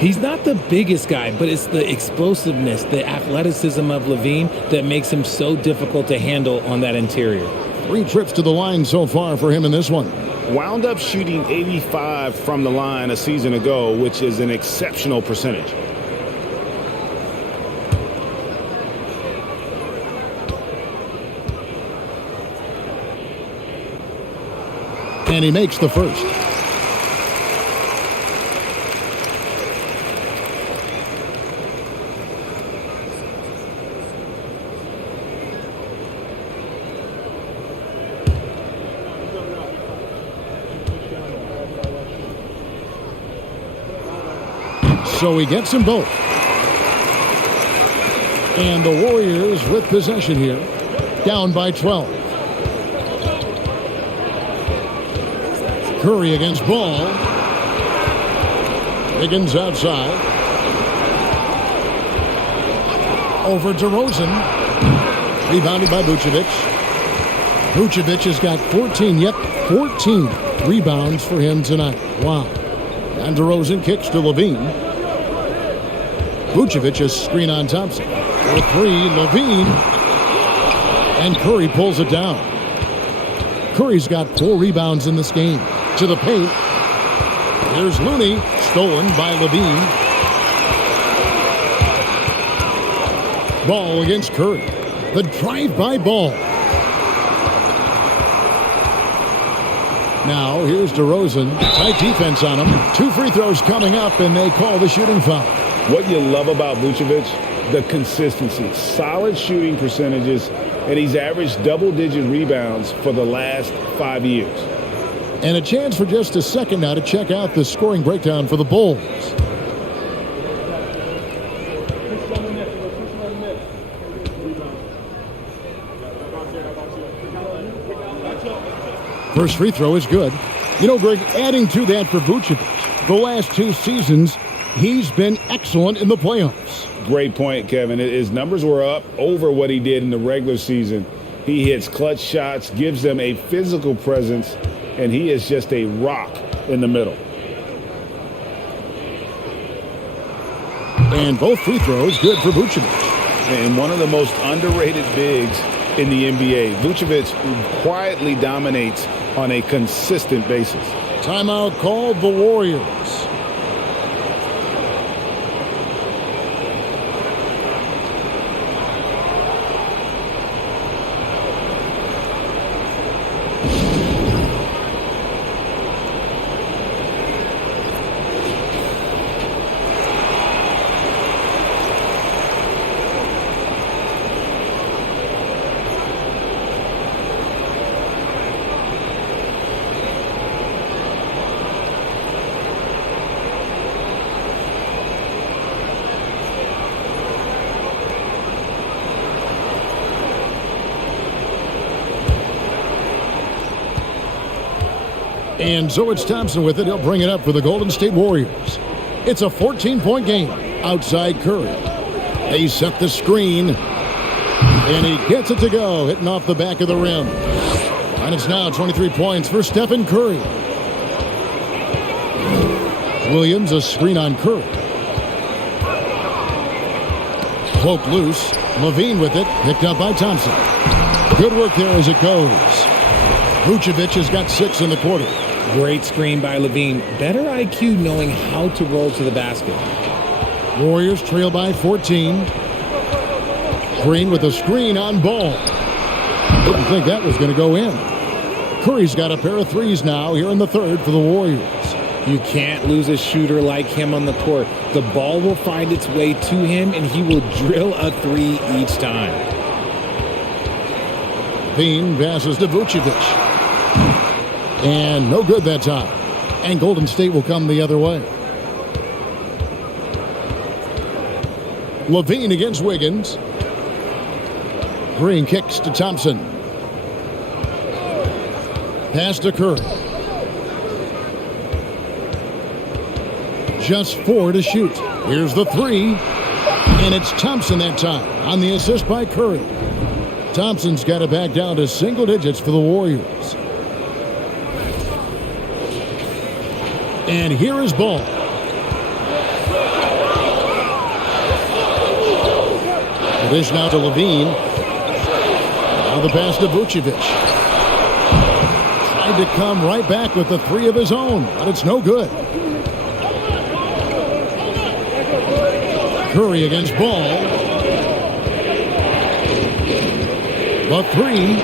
He's not the biggest guy, but it's the explosiveness, the athleticism of Levine that makes him so difficult to handle on that interior. 3 trips to the line so far for him in this one. Wound up shooting 85 from the line a season ago, which is an exceptional percentage. And he makes the first. So he gets them both. And the Warriors with possession here, down by 12. Curry against Ball. Higgins outside. Over DeRozan. Rebounded by Vucevic. Vucevic has got 14 rebounds for him tonight. Wow. And DeRozan kicks to Levine. Vucevic is screen on Thompson. For 3, Levine. And Curry pulls it down. Curry's got 4 rebounds in this game. To the paint. Here's Looney. Stolen by Levine. Ball against Curry. The drive-by Ball. Now here's DeRozan. Tight defense on him. 2 free throws coming up, and they call the shooting foul. What you love about Vucevic, the consistency. Solid shooting percentages, and he's averaged double-digit rebounds for the last 5 years. And a chance for just a second now to check out the scoring breakdown for the Bulls. First free throw is good. You know, Greg, adding to that for Vucevic, the last 2 seasons, he's been excellent in the playoffs. Great point, Kevin. His numbers were up over what he did in the regular season. He hits clutch shots, gives them a physical presence, and he is just a rock in the middle. And both free throws good for Vucevic. And one of the most underrated bigs in the NBA. Vucevic quietly dominates on a consistent basis. Timeout called the Warriors. And so it's Thompson with it. He'll bring it up for the Golden State Warriors. It's a 14-point game outside Curry. They set the screen. And he gets it to go, hitting off the back of the rim. And it's now 23 points for Stephen Curry. Williams, a screen on Curry. Poked loose. Levine with it, picked up by Thompson. Good work there as it goes. Vucevic has got 6 in the quarter. Great screen by Levine. Better IQ knowing how to roll to the basket. Warriors trail by 14. Green with a screen on Ball. Didn't think that was going to go in. Curry's got a pair of threes now here in the third for the Warriors. You can't lose a shooter like him on the court. The ball will find its way to him, and he will drill a three each time. Bean passes to Vucevic. And no good that time. And Golden State will come the other way. Levine against Wiggins. Green kicks to Thompson. Pass to Curry. Just 4 to shoot. Here's the 3. And it's Thompson that time on the assist by Curry. Thompson's got it back down to single digits for the Warriors. And here is Ball. The dish now to Levine. Now the pass to Vucevic. Tried to come right back with the 3 of his own, but it's no good. Curry against Ball. The 3.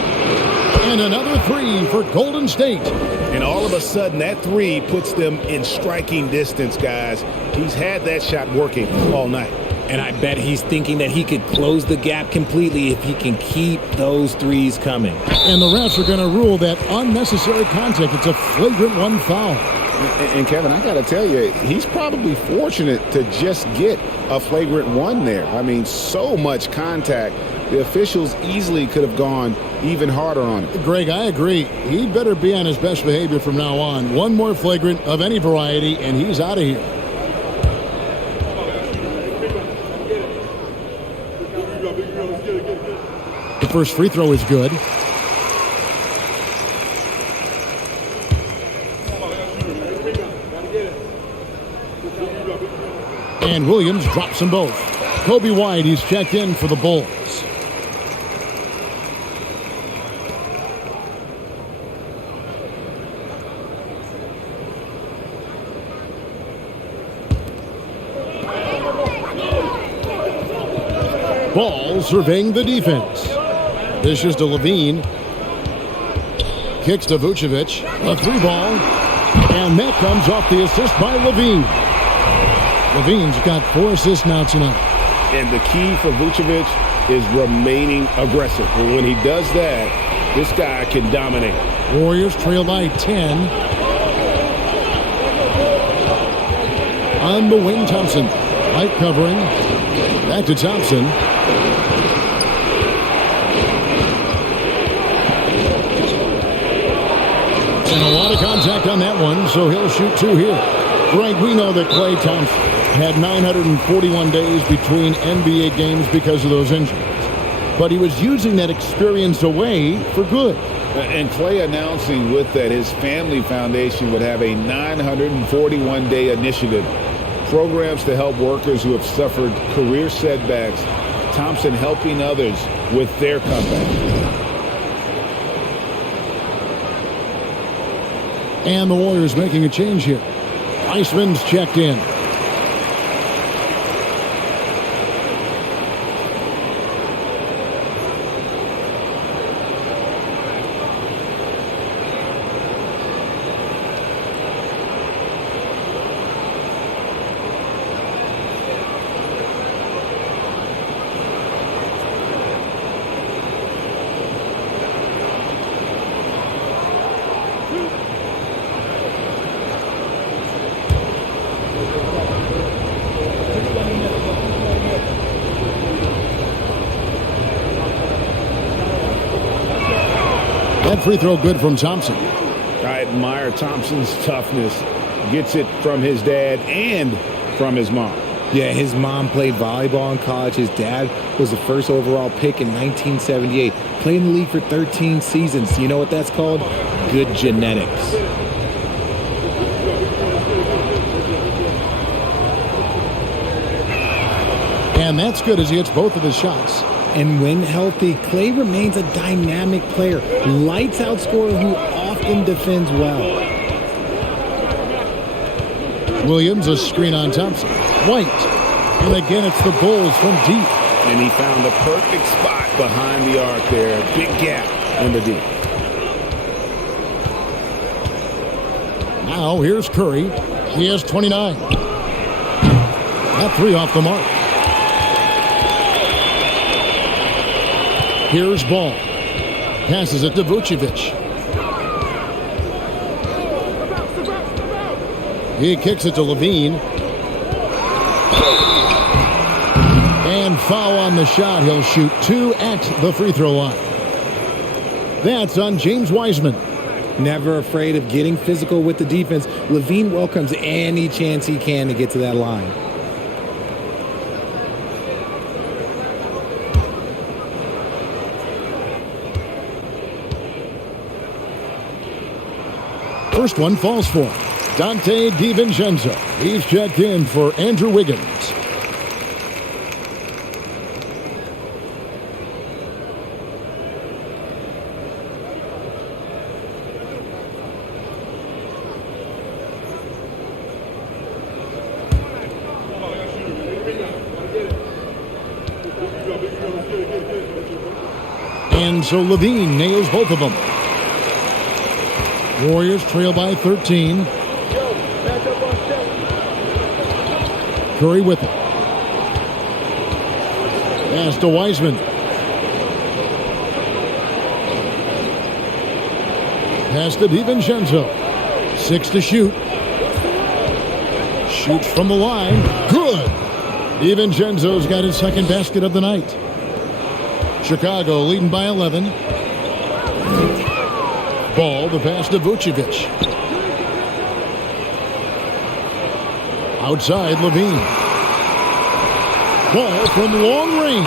And another 3 for Golden State. And all of a sudden, that 3 puts them in striking distance, guys. He's had that shot working all night. And I bet he's thinking that he could close the gap completely if he can keep those threes coming. And the refs are going to rule that unnecessary contact. It's a flagrant 1 foul. And Kevin, I got to tell you, he's probably fortunate to just get a flagrant 1 there. I mean, so much contact. The officials easily could have gone even harder on it. Greg, I agree. He'd better be on his best behavior from now on. One more flagrant of any variety, and he's out of here. The first free throw is good. And Williams drops them both. Kobe White, he's checked in for the Bulls. Ball surveying the defense. This is to Levine. Kicks to Vucevic. A 3-ball. And that comes off the assist by Levine. Levine's got 4 assists now tonight. And the key for Vucevic is remaining aggressive. And when he does that, this guy can dominate. Warriors trail by 10. On the wing, Thompson. Light covering. Back to Thompson. And a lot of contact on that one, so he'll shoot 2 here. Frank, we know that Klay Thompson had 941 days between NBA games because of those injuries. But he was using that experience away for good. And Klay announcing with that his family foundation would have a 941-day initiative. Programs to help workers who have suffered career setbacks. Thompson helping others with their comeback. And the Warriors making a change here. Iceman's checked in. That free throw good from Thompson. I admire Thompson's toughness. Gets it from his dad and from his mom. Yeah, his mom played volleyball in college. His dad was the first overall pick in 1978. Played in the league for 13 seasons. You know what that's called? Good genetics. And that's good as he hits both of his shots. And when healthy, Clay remains a dynamic player. Lights out scorer who often defends well. Williams, a screen on Thompson. White. And again, it's the Bulls from deep. And he found the perfect spot behind the arc there. Big gap in the deep. Now here's Curry. He has 29. That three off the mark. Here's Ball. Passes it to Vucevic. He kicks it to Levine. And foul on the shot. He'll shoot 2 at the free throw line. That's on James Wiseman. Never afraid of getting physical with the defense, Levine welcomes any chance he can to get to that line. First one falls for Dante DiVincenzo. He's checked in for Andrew Wiggins. And so Levine nails both of them. Warriors trail by 13. Curry with it. Pass to Wiseman. Pass to DiVincenzo. 6 to shoot. Shoots from the line. Good. DiVincenzo's got his second basket of the night. Chicago leading by 11. Ball, the pass to Vucevic. Outside, Levine. Ball from long range.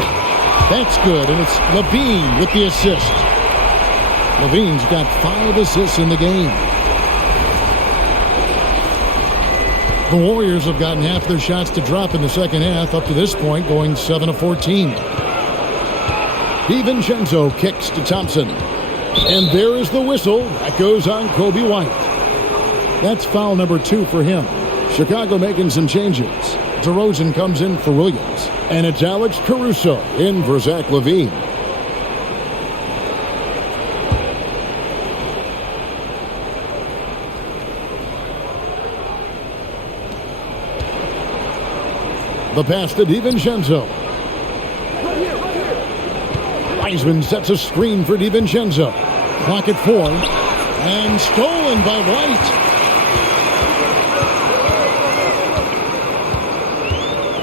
That's good, and it's Levine with the assist. Levine's got 5 assists in the game. The Warriors have gotten half their shots to drop in the second half, up to this point, going 7 of 14. DiVincenzo kicks to Thompson. And there is the whistle. That goes on Kobe White. That's foul number 2 for him. Chicago making some changes. DeRozan comes in for Williams. And it's Alex Caruso in for Zach LaVine. The pass to DiVincenzo. Wiseman sets a screen for DiVincenzo. Clock at 4. And stolen by White.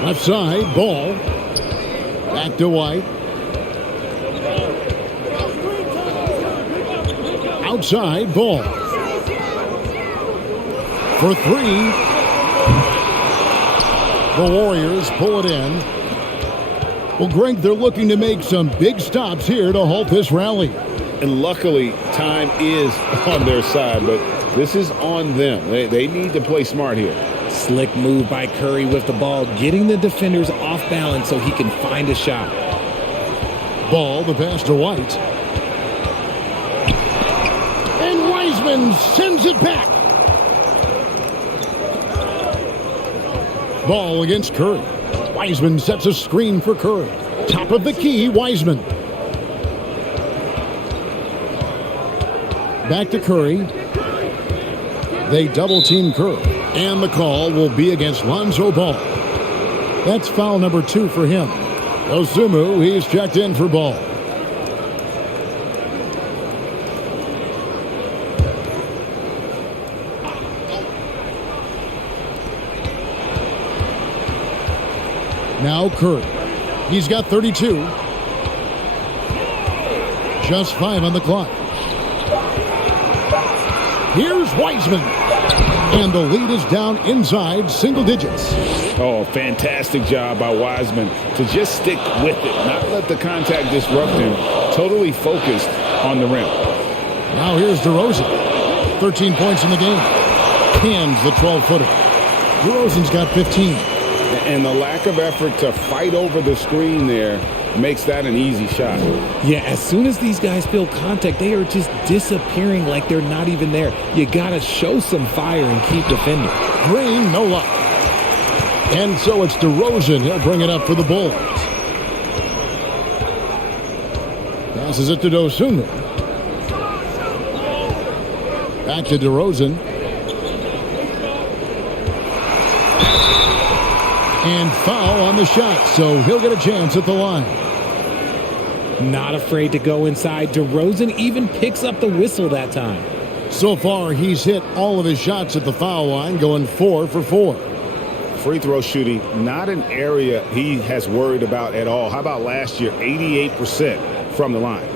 Left side, Ball. Back to White. Outside, Ball. For 3. The Warriors pull it in. Well, Greg, they're looking to make some big stops here to halt this rally. And luckily, time is on their side, but this is on them. They need to play smart here. Slick move by Curry with the ball, getting the defenders off balance so he can find a shot. Ball, the pass to White. And Wiseman sends it back. Ball against Curry. Wiseman sets a screen for Curry. Top of the key, Wiseman. Back to Curry. They double-team Curry. And the call will be against Lonzo Ball. That's foul number 2 for him. Osumu, he's checked in for Ball. Now Curry. He's got 32. Just 5 on the clock. Here's Wiseman. And the lead is down inside single digits. Oh, fantastic job by Wiseman to just stick with it, not let the contact disrupt him. Totally focused on the rim. Now here's DeRozan. 13 points in the game. Cans the 12-footer. DeRozan's got 15. And the lack of effort to fight over the screen there makes that an easy shot. Yeah, as soon as these guys feel contact, they are just disappearing like they're not even there. You got to show some fire and keep defending. Green, no luck. And so it's DeRozan. He'll bring it up for the Bulls. Passes it to Dosunmu. Back to DeRozan. And foul on the shot, so he'll get a chance at the line. Not afraid to go inside. DeRozan even picks up the whistle that time. So far, he's hit all of his shots at the foul line, going 4 for 4. Free throw shooting, not an area he has worried about at all. How about last year, 88% from the line?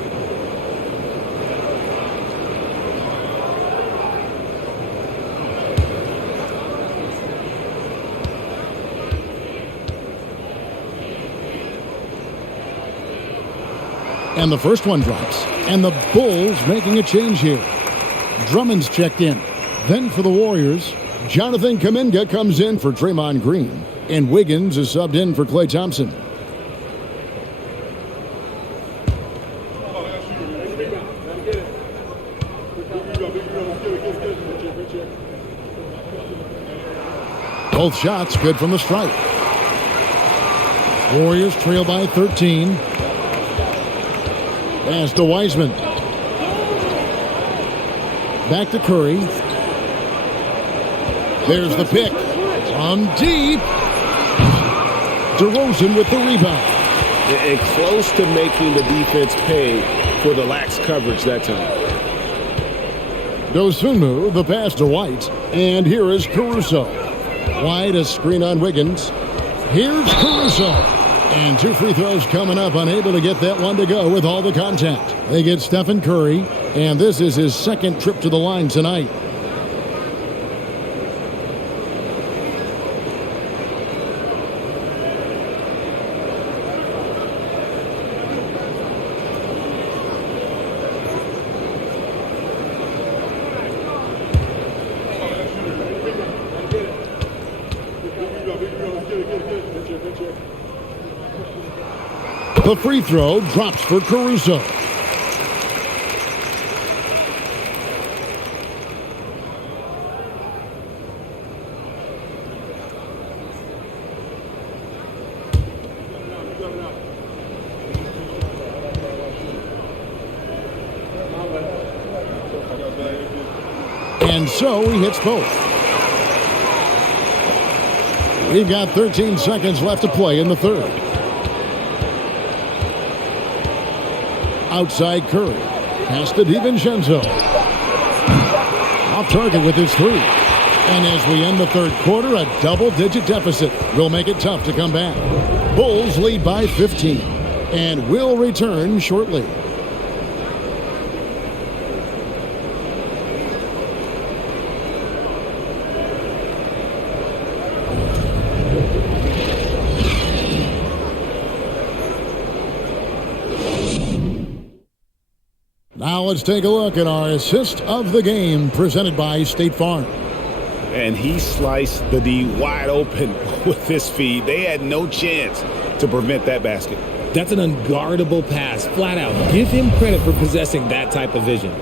And the first one drops. And the Bulls making a change here. Drummond's checked in. Then for the Warriors, Jonathan Kuminga comes in for Draymond Green. And Wiggins is subbed in for Klay Thompson. Both shots good from the stripe. Warriors trail by 13. Pass to Wiseman. Back to Curry. There's the pick. From deep. DeRozan with the rebound. And close to making the defense pay for the lax coverage that time. Dosunmu, the pass to White. And here is Caruso. White, a screen on Wiggins. Here's Caruso. And 2 free throws coming up, unable to get that one to go with all the contact. They get Stephen Curry, and this is his second trip to the line tonight. The free throw drops for Caruso. And so he hits both. We've got 13 seconds left to play in the third. Outside Curry. Pass to DiVincenzo. Off target with his 3. And as we end the third quarter, a double-digit deficit will make it tough to come back. Bulls lead by 15 and will return shortly. Now let's take a look at our assist of the game presented by State Farm. And he sliced the D wide open with his feed. They had no chance to prevent that basket. That's an unguardable pass, flat out. Give him credit for possessing that type of vision.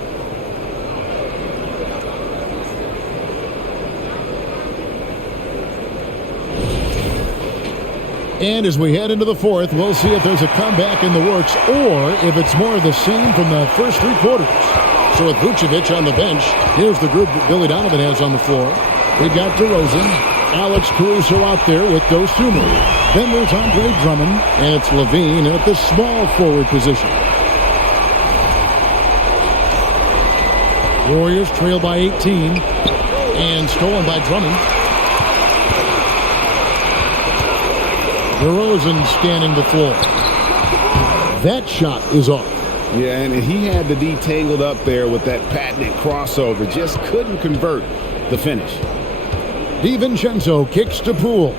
And as we head into the fourth, we'll see if there's a comeback in the works or if it's more of the same from the first 3 quarters. So with Vucevic on the bench, here's the group that Billy Donovan has on the floor. We've got DeRozan, Alex Caruso out there with Dosunmu. Then there's Andre Drummond, and it's Levine at the small forward position. Warriors trail by 18, and stolen by Drummond. DeRozan scanning the floor. That shot is off. Yeah, and he had the D tangled up there with that patented crossover. Just couldn't convert the finish. DiVincenzo kicks to Poole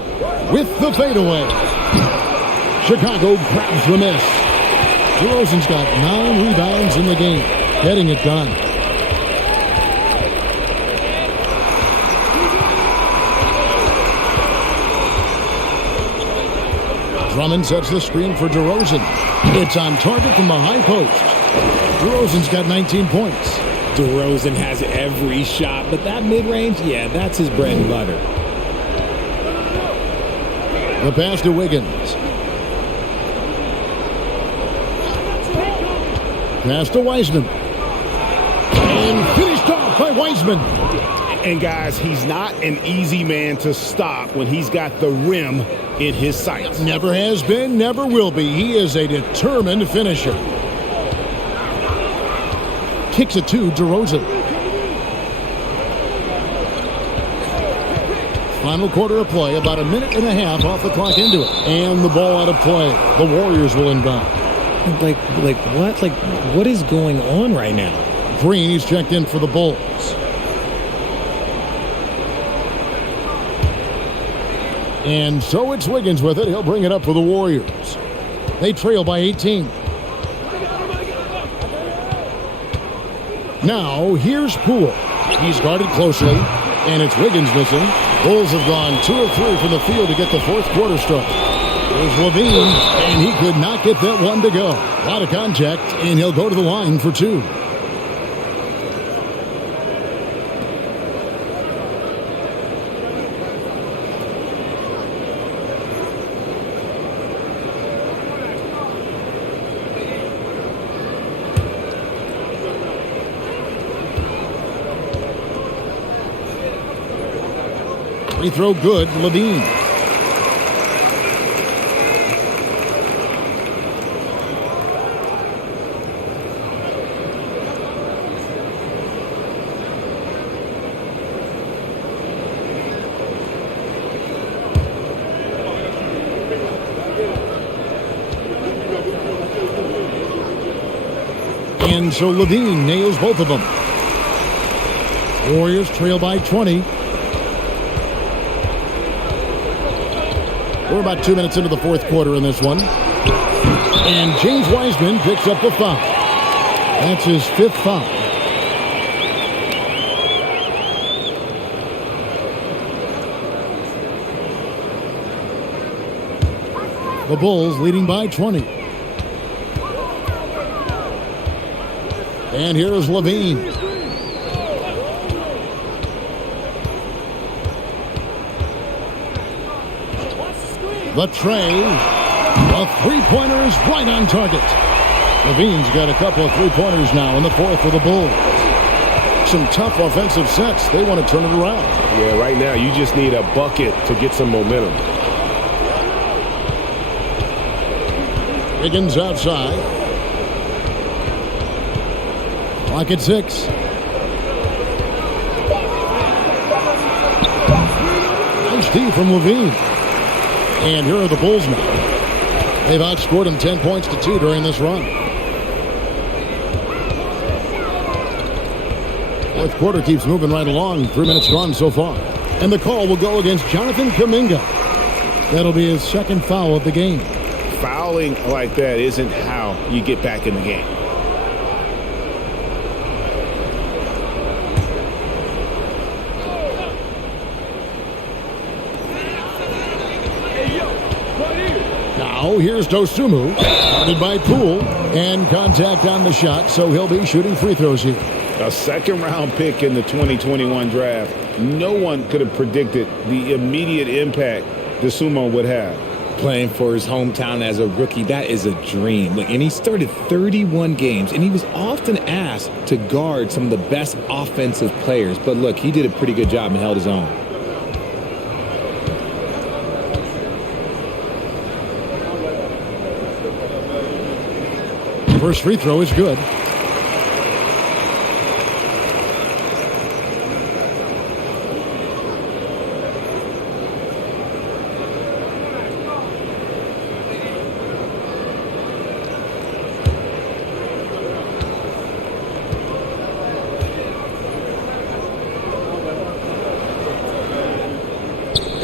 with the fadeaway. Chicago grabs the miss. DeRozan's got 9 rebounds in the game, getting it done. Drummond sets the screen for DeRozan. It's on target from the high post. DeRozan's got 19 points. DeRozan has every shot, but that mid-range, yeah, that's his bread and butter. The pass to Wiggins. Pass to Wiseman. And finished off by Wiseman. And guys, he's not an easy man to stop when he's got the rim in his sights. Never has been, never will be. He is a determined finisher. Kicks it to DeRozan. Final quarter of play, about a minute and a half off the clock into it. And the ball out of play. The Warriors will inbound. Like what? Like, what is going on right now? Green, he's checked in for the Bulls. And so it's Wiggins with it. He'll bring it up for the Warriors. They trail by 18. Now, here's Poole. He's guarded closely, and it's Wiggins missing. Bulls have gone 2 of 3 from the field to get the fourth quarter start. There's Levine, and he could not get that one to go. A lot of contact, and he'll go to the line for 2. Free throw good, Levine. And so Levine nails both of them. Warriors trail by 20. We're about 2 minutes into the fourth quarter in this one. And James Wiseman picks up the foul. That's his 5th foul. The Bulls leading by 20. And here is Levine. The tray. A three-pointer is right on target. Levine's got a couple of three-pointers now in the fourth for the Bulls. Some tough offensive sets. They want to turn it around. Yeah, right now you just need a bucket to get some momentum. Wiggins outside. Clock at 6. Nice D from Levine. And here are the Bulls now. They've outscored them 10 points to 2 during this run. Fourth quarter keeps moving right along. 3 minutes gone so far. And the call will go against Jonathan Kuminga. That'll be his 2nd foul of the game. Fouling like that isn't how you get back in the game. Now here's Dosunmu, guarded by Poole, and contact on the shot, so he'll be shooting free throws here. A 2nd-round pick in the 2021 draft. No one could have predicted the immediate impact Dosunmu would have. Playing for his hometown as a rookie, that is a dream. And he started 31 games, and he was often asked to guard some of the best offensive players. But look, he did a pretty good job and held his own. First free throw is good.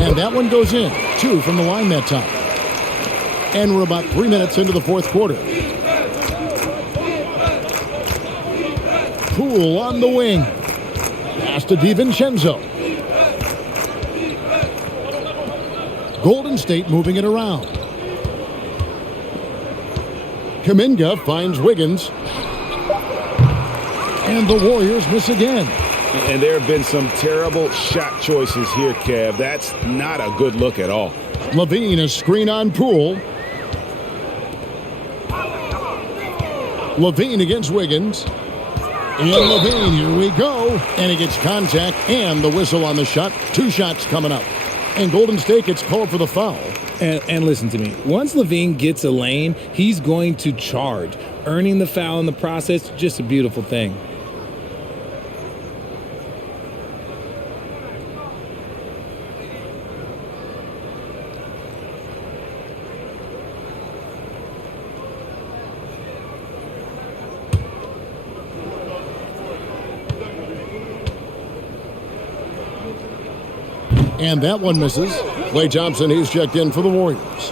And that one goes in. 2 from the line that time. And we're about 3 minutes into the fourth quarter. Poole on the wing. Pass to DiVincenzo. Golden State moving it around. Kuminga finds Wiggins. And the Warriors miss again. And there have been some terrible shot choices here, Kev. That's not a good look at all. Levine, a screen on Poole. Levine against Wiggins. And Levine, here we go. And he gets contact and the whistle on the shot. 2 shots coming up. And Golden State gets called for the foul. And listen to me. Once Levine gets a lane, he's going to charge. Earning the foul in the process, just a beautiful thing. And that one misses. Klay Thompson, he's checked in for the Warriors.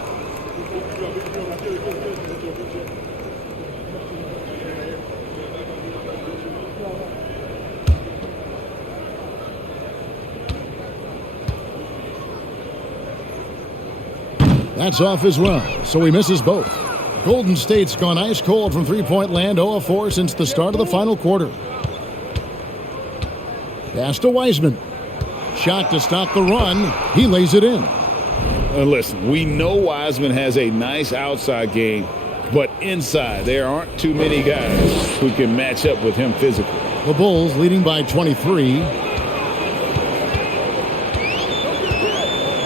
That's off as well, so he misses both. Golden State's gone ice cold from three-point land, 0 of 4 since the start of the final quarter. Pass to Wiseman. Shot to stop the run. He lays it in. Listen, we know Wiseman has a nice outside game, but inside there aren't too many guys who can match up with him physically. The Bulls leading by 23.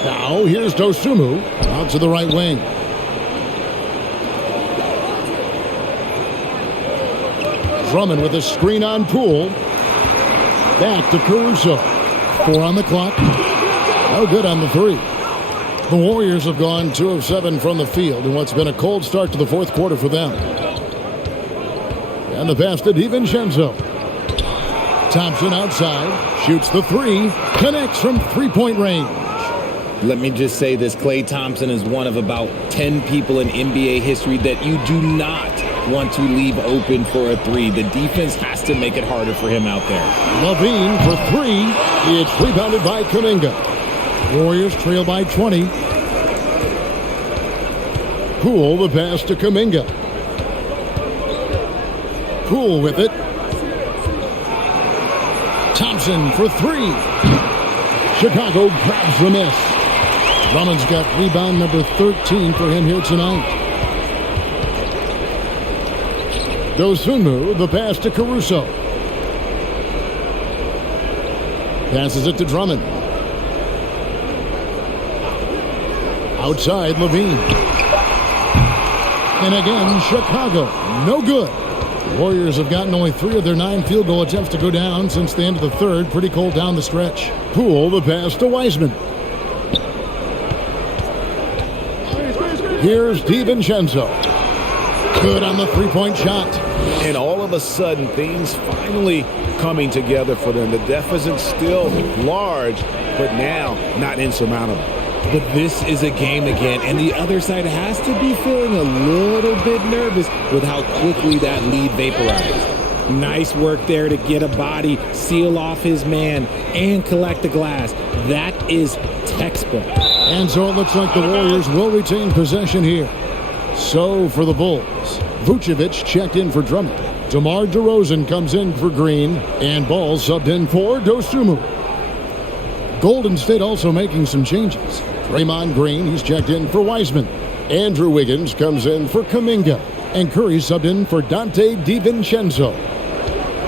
Now here's Dosunmu out to the right wing. Drummond with a screen on Poole. Back to Caruso. 4 on the clock. No good on the 3. The Warriors have gone 2 of 7 from the field in what's been a cold start to the fourth quarter for them. And the pass to DiVincenzo. Thompson outside. Shoots the 3. Connects from three-point range. Let me just say this. Klay Thompson is one of about 10 people in NBA history that you do not want to leave open for a 3. The defense has to make it harder for him out there. Levine for 3. It's rebounded by Kuminga. Warriors trail by 20. Poole the pass to Kuminga. Poole with it. Thompson for 3. Chicago grabs the miss. Drummond's got rebound number 13 for him here tonight. Dosunmu, the pass to Caruso. Passes it to Drummond. Outside, Levine. And again, Chicago. No good. The Warriors have gotten only 3 of their 9 field goal attempts to go down since the end of the third. Pretty cold down the stretch. Poole, the pass to Wiseman. Here's DiVincenzo. Good on the three-point shot. And all of a sudden, things finally coming together for them. The deficit's still large, but now not insurmountable. But this is a game again, and the other side has to be feeling a little bit nervous with how quickly that lead vaporized. Nice work there to get a body, seal off his man, and collect the glass. That is textbook. And so it looks like the Warriors will retain possession here. So for the Bulls, Vucevic checked in for Drummond. DeMar DeRozan comes in for Green, and Ball subbed in for Dosunmu. Golden State also making some changes. Draymond Green, he's checked in for Wiseman. Andrew Wiggins comes in for Kuminga. And Curry subbed in for Dante DiVincenzo.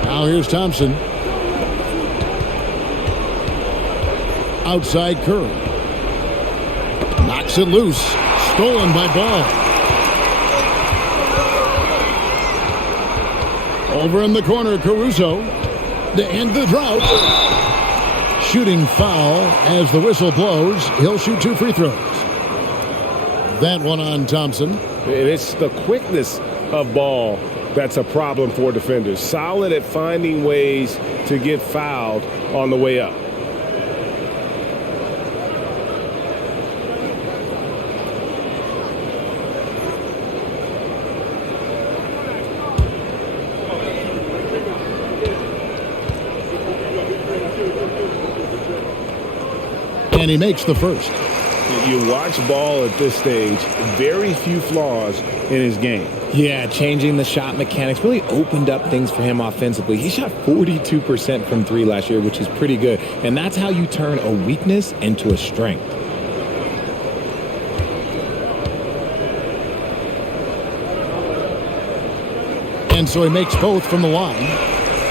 Now here's Thompson. Outside Curry. Knocks it loose. Stolen by Ball. Over in the corner, Caruso. To end the drought. Shooting foul as the whistle blows. He'll shoot 2 free throws. That one on Thompson. It's the quickness of Ball that's a problem for defenders. Solid at finding ways to get fouled on the way up. And he makes the first. You watch Ball at this stage, very few flaws in his game. Yeah, changing the shot mechanics really opened up things for him offensively. He shot 42% from three last year, which is pretty good. And that's how you turn a weakness into a strength. And so he makes both from the line.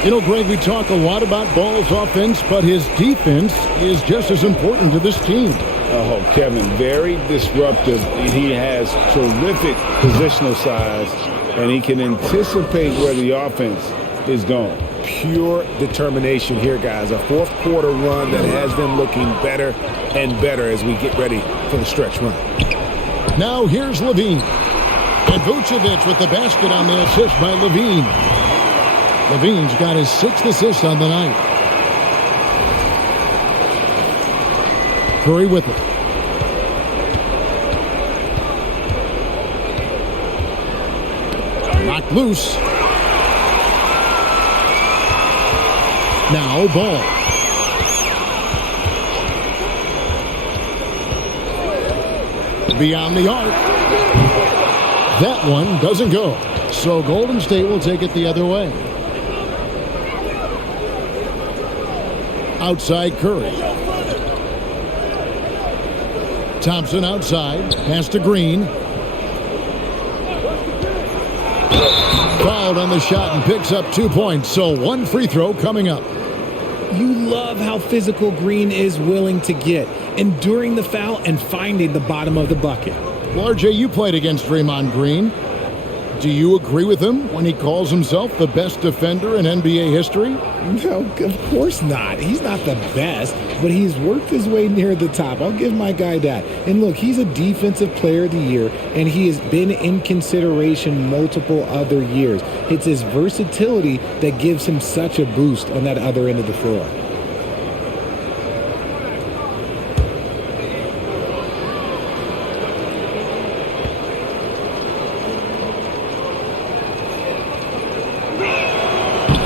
You know, Greg, we talk a lot about Ball's offense, but his defense is just as important to this team. Oh, Kevin, very disruptive. He has terrific positional size, and he can anticipate where the offense is going. Pure determination here, guys. A fourth quarter run that has them looking better and better as we get ready for the stretch run. Now here's Levine. And Vucevic with the basket on the assist by Levine. Levine's got his 6th assist on the night. Curry with it. Knocked loose. Now Ball. Beyond the arc. That one doesn't go. So Golden State will take it the other way. Outside Curry. Thompson outside. Pass to Green. Fouled on the shot and picks up 2 points. So one free throw coming up. You love how physical Green is willing to get, enduring the foul and finding the bottom of the bucket. Well, RJ, you played against Draymond Green. Do you agree with him when he calls himself the best defender in NBA history? No, of course not. He's not the best, but he's worked his way near the top. I'll give my guy that. And look, he's a defensive player of the year, and he has been in consideration multiple other years. It's his versatility that gives him such a boost on that other end of the floor.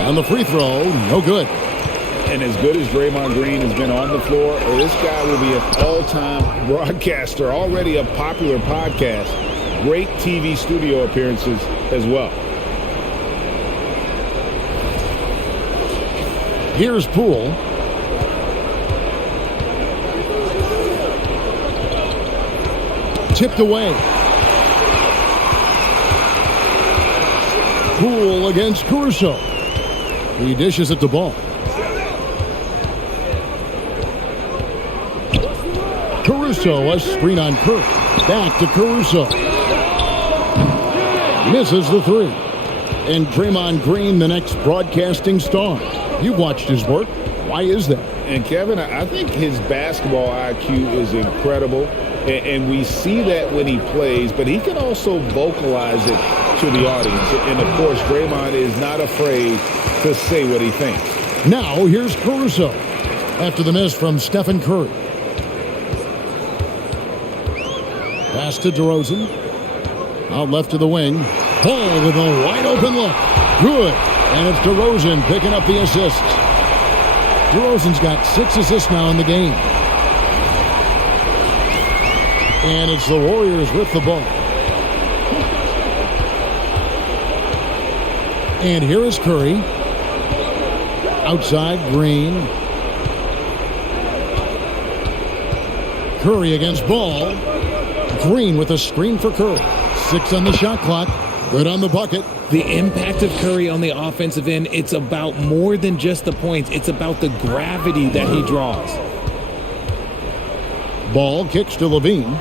On the free throw, no good. And as good as Draymond Green has been on the floor, this guy will be an all-time broadcaster, already a popular podcast. Great TV studio appearances as well. Here's Poole. Tipped away. Poole against Caruso. He dishes it to Ball. Caruso, a screen on Kirk. Back to Caruso. Misses the three. And Draymond Green, the next broadcasting star. You've watched his work. Why is that? And Kevin, I think his basketball IQ is incredible. And we see that when he plays, but he can also vocalize it to the audience. And of course, Draymond is not afraid to say what he thinks. Now here's Caruso after the miss from Stephen Curry. Pass to DeRozan. Out left to the wing. Paul with a wide open look. Good. And it's DeRozan picking up the assist. DeRozan's got 6 assists now in the game. And it's the Warriors with the ball. And here is Curry. Outside, Green. Curry against Ball. Green with a screen for Curry. 6 on the shot clock. Good on the bucket. The impact of Curry on the offensive end, it's about more than just the points. It's about the gravity that he draws. Ball kicks to Levine.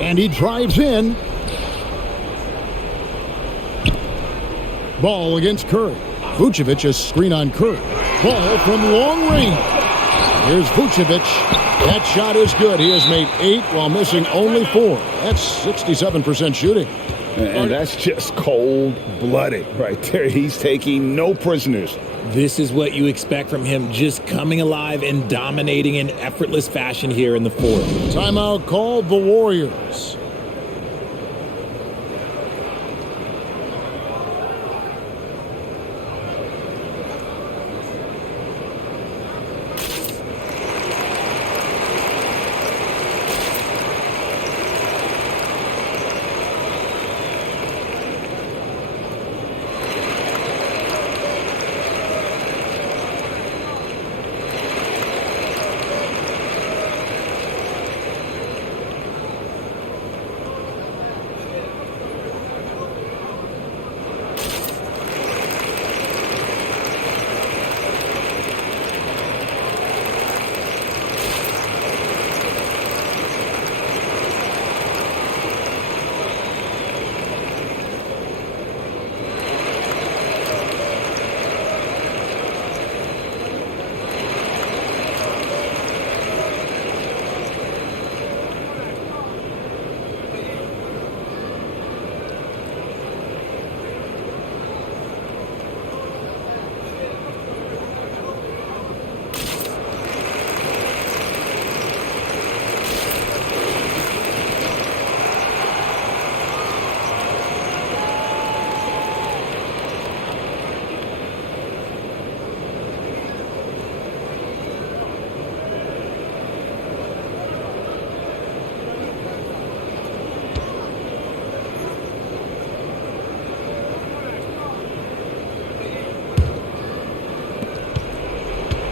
And he drives in. Ball against Curry. Vucevic, a screen on Curry. Ball from long range. Here's Vucevic. That shot is good. He has made 8 while missing only 4. That's 67% shooting. And that's just cold-blooded right there. He's taking no prisoners. This is what you expect from him, just coming alive and dominating in effortless fashion here in the fourth. Timeout called the Warriors.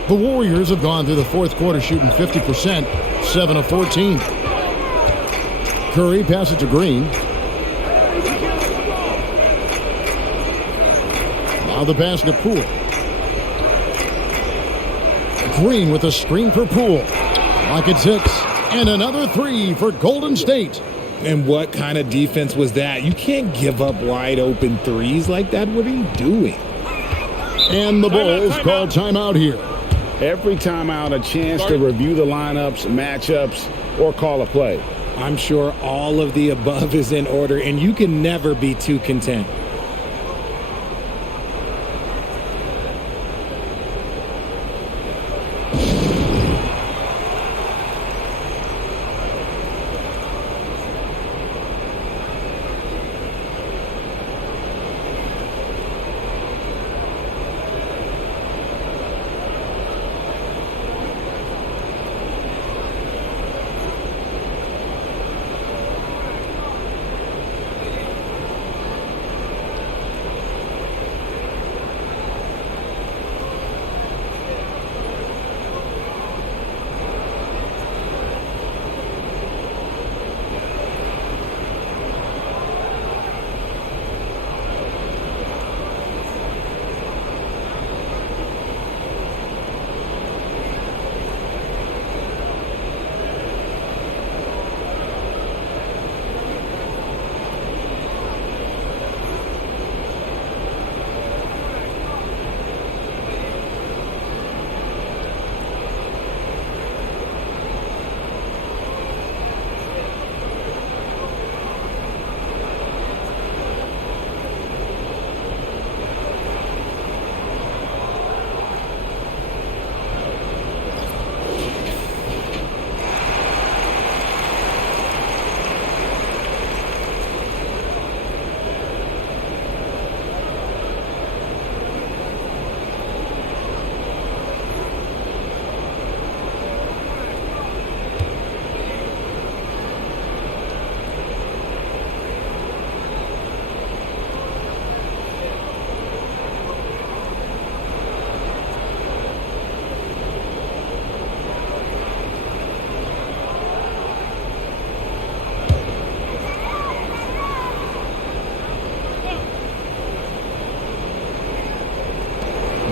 The Warriors have gone through the fourth quarter shooting 50%, 7 of 14. Curry passes to Green. Now the pass to Poole. Green with a screen for Poole. Rockets hits. And another three for Golden State. And what kind of defense was that? You can't give up wide open threes like that. What are you doing? And the Bulls call timeout here. Every timeout, a chance to review the lineups, matchups, or call a play. I'm sure all of the above is in order, and you can never be too content.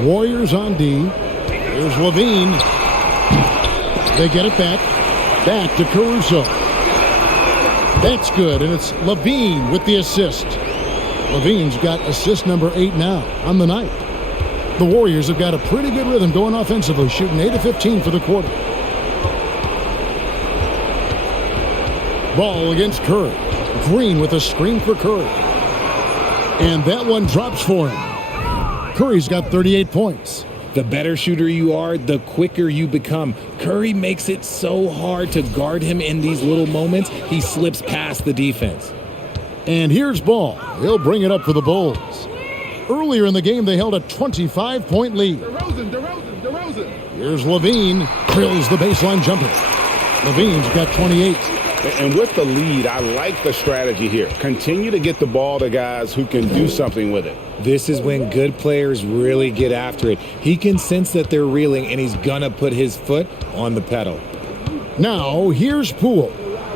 Warriors on D. Here's Levine. They get it back. Back to Caruso. That's good, and it's Levine with the assist. Levine's got assist number 8 now on the night. The Warriors have got a pretty good rhythm going offensively, shooting 8 of 15 for the quarter. Ball against Curry. Green with a screen for Curry. And that one drops for him. Curry's got 38 points. The better shooter you are, the quicker you become. Curry makes it so hard to guard him in these little moments. He slips past the defense. And here's Ball. He'll bring it up for the Bulls. Earlier in the game, they held a 25-point lead. DeRozan. Here's Levine. Drills the baseline jumper. Levine's got 28. And with the lead, I like the strategy here. Continue to get the ball to guys who can do something with it. This is when good players really get after it. He can sense that they're reeling, and he's going to put his foot on the pedal. Now, here's Poole.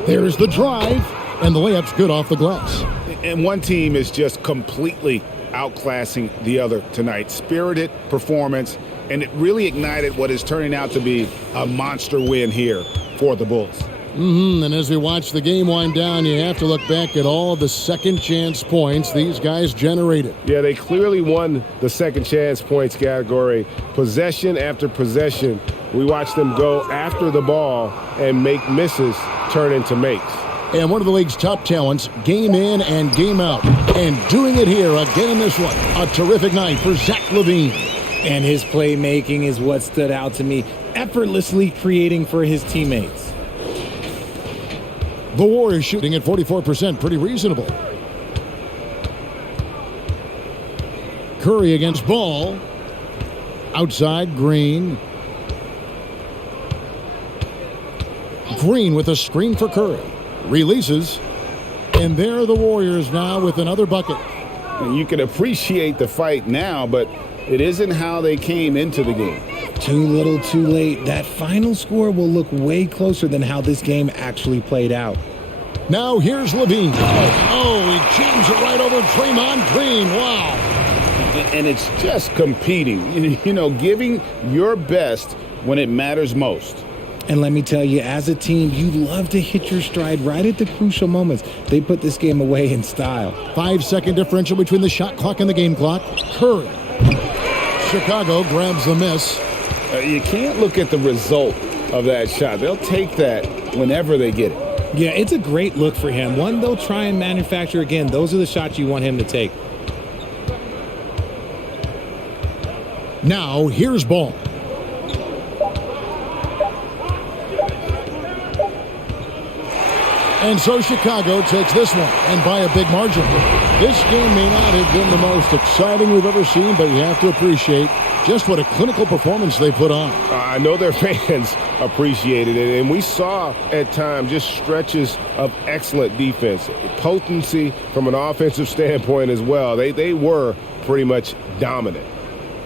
There's the drive, and the layup's good off the glass. And one team is just completely outclassing the other tonight. Spirited performance, and it really ignited what is turning out to be a monster win here for the Bulls. And as we watch the game wind down, you have to look back at all the second chance points these guys generated. Yeah, they clearly won the second chance points category. Possession after possession, we watched them go after the ball and make misses turn into makes. And one of the league's top talents, game in and game out. And doing it here again in this one. A terrific night for Zach LaVine. And his playmaking is what stood out to me, effortlessly creating for his teammates. The Warriors shooting at 44%, pretty reasonable. Curry against Ball. Outside, Green. Green with a screen for Curry. Releases. And there are the Warriors now with another bucket. And you can appreciate the fight now, but it isn't how they came into the game. Too little, too late. That final score will look way closer than how this game actually played out. Now here's Levine. Oh, he jams it right over Draymond Green. Wow. And it's just competing, you know, giving your best when it matters most. And let me tell you, as a team, you love to hit your stride right at the crucial moments. They put this game away in style. 5-second differential between the shot clock and the game clock. Curry. Chicago grabs the miss. You can't look at the result of that shot. They'll take that whenever they get it. Yeah, it's a great look for him. One they'll try and manufacture again. Those are the shots you want him to take. Now here's Ball. And so Chicago takes this one, and by a big margin. This game may not have been the most exciting we've ever seen, but you have to appreciate just what a clinical performance they put on. I know their fans appreciated it, and we saw at times just stretches of excellent defense, potency from an offensive standpoint as well. They were pretty much dominant.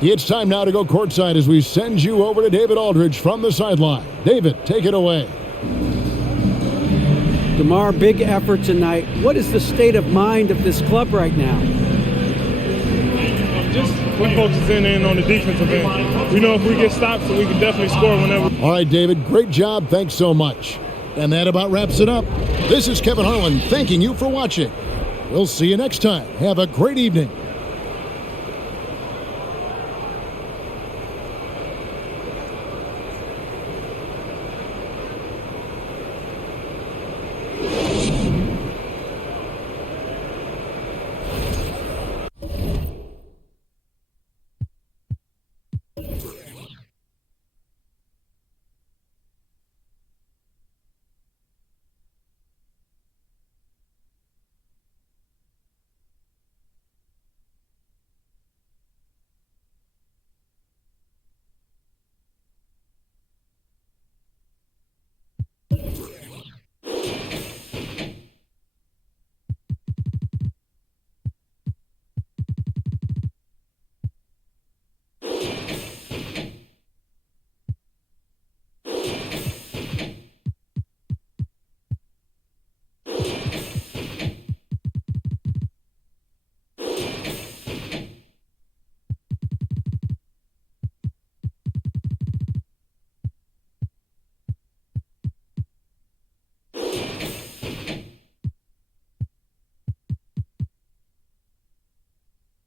It's time now to go courtside as we send you over to David Aldridge from the sideline. David, take it away. DeMar, big effort tonight. What is the state of mind of this club right now? Just we're focusing in on the defensive end. We know if we get stopped, so we can definitely score whenever. All right, David, great job. Thanks so much. And that about wraps it up. This is Kevin Harlan thanking you for watching. We'll see you next time. Have a great evening.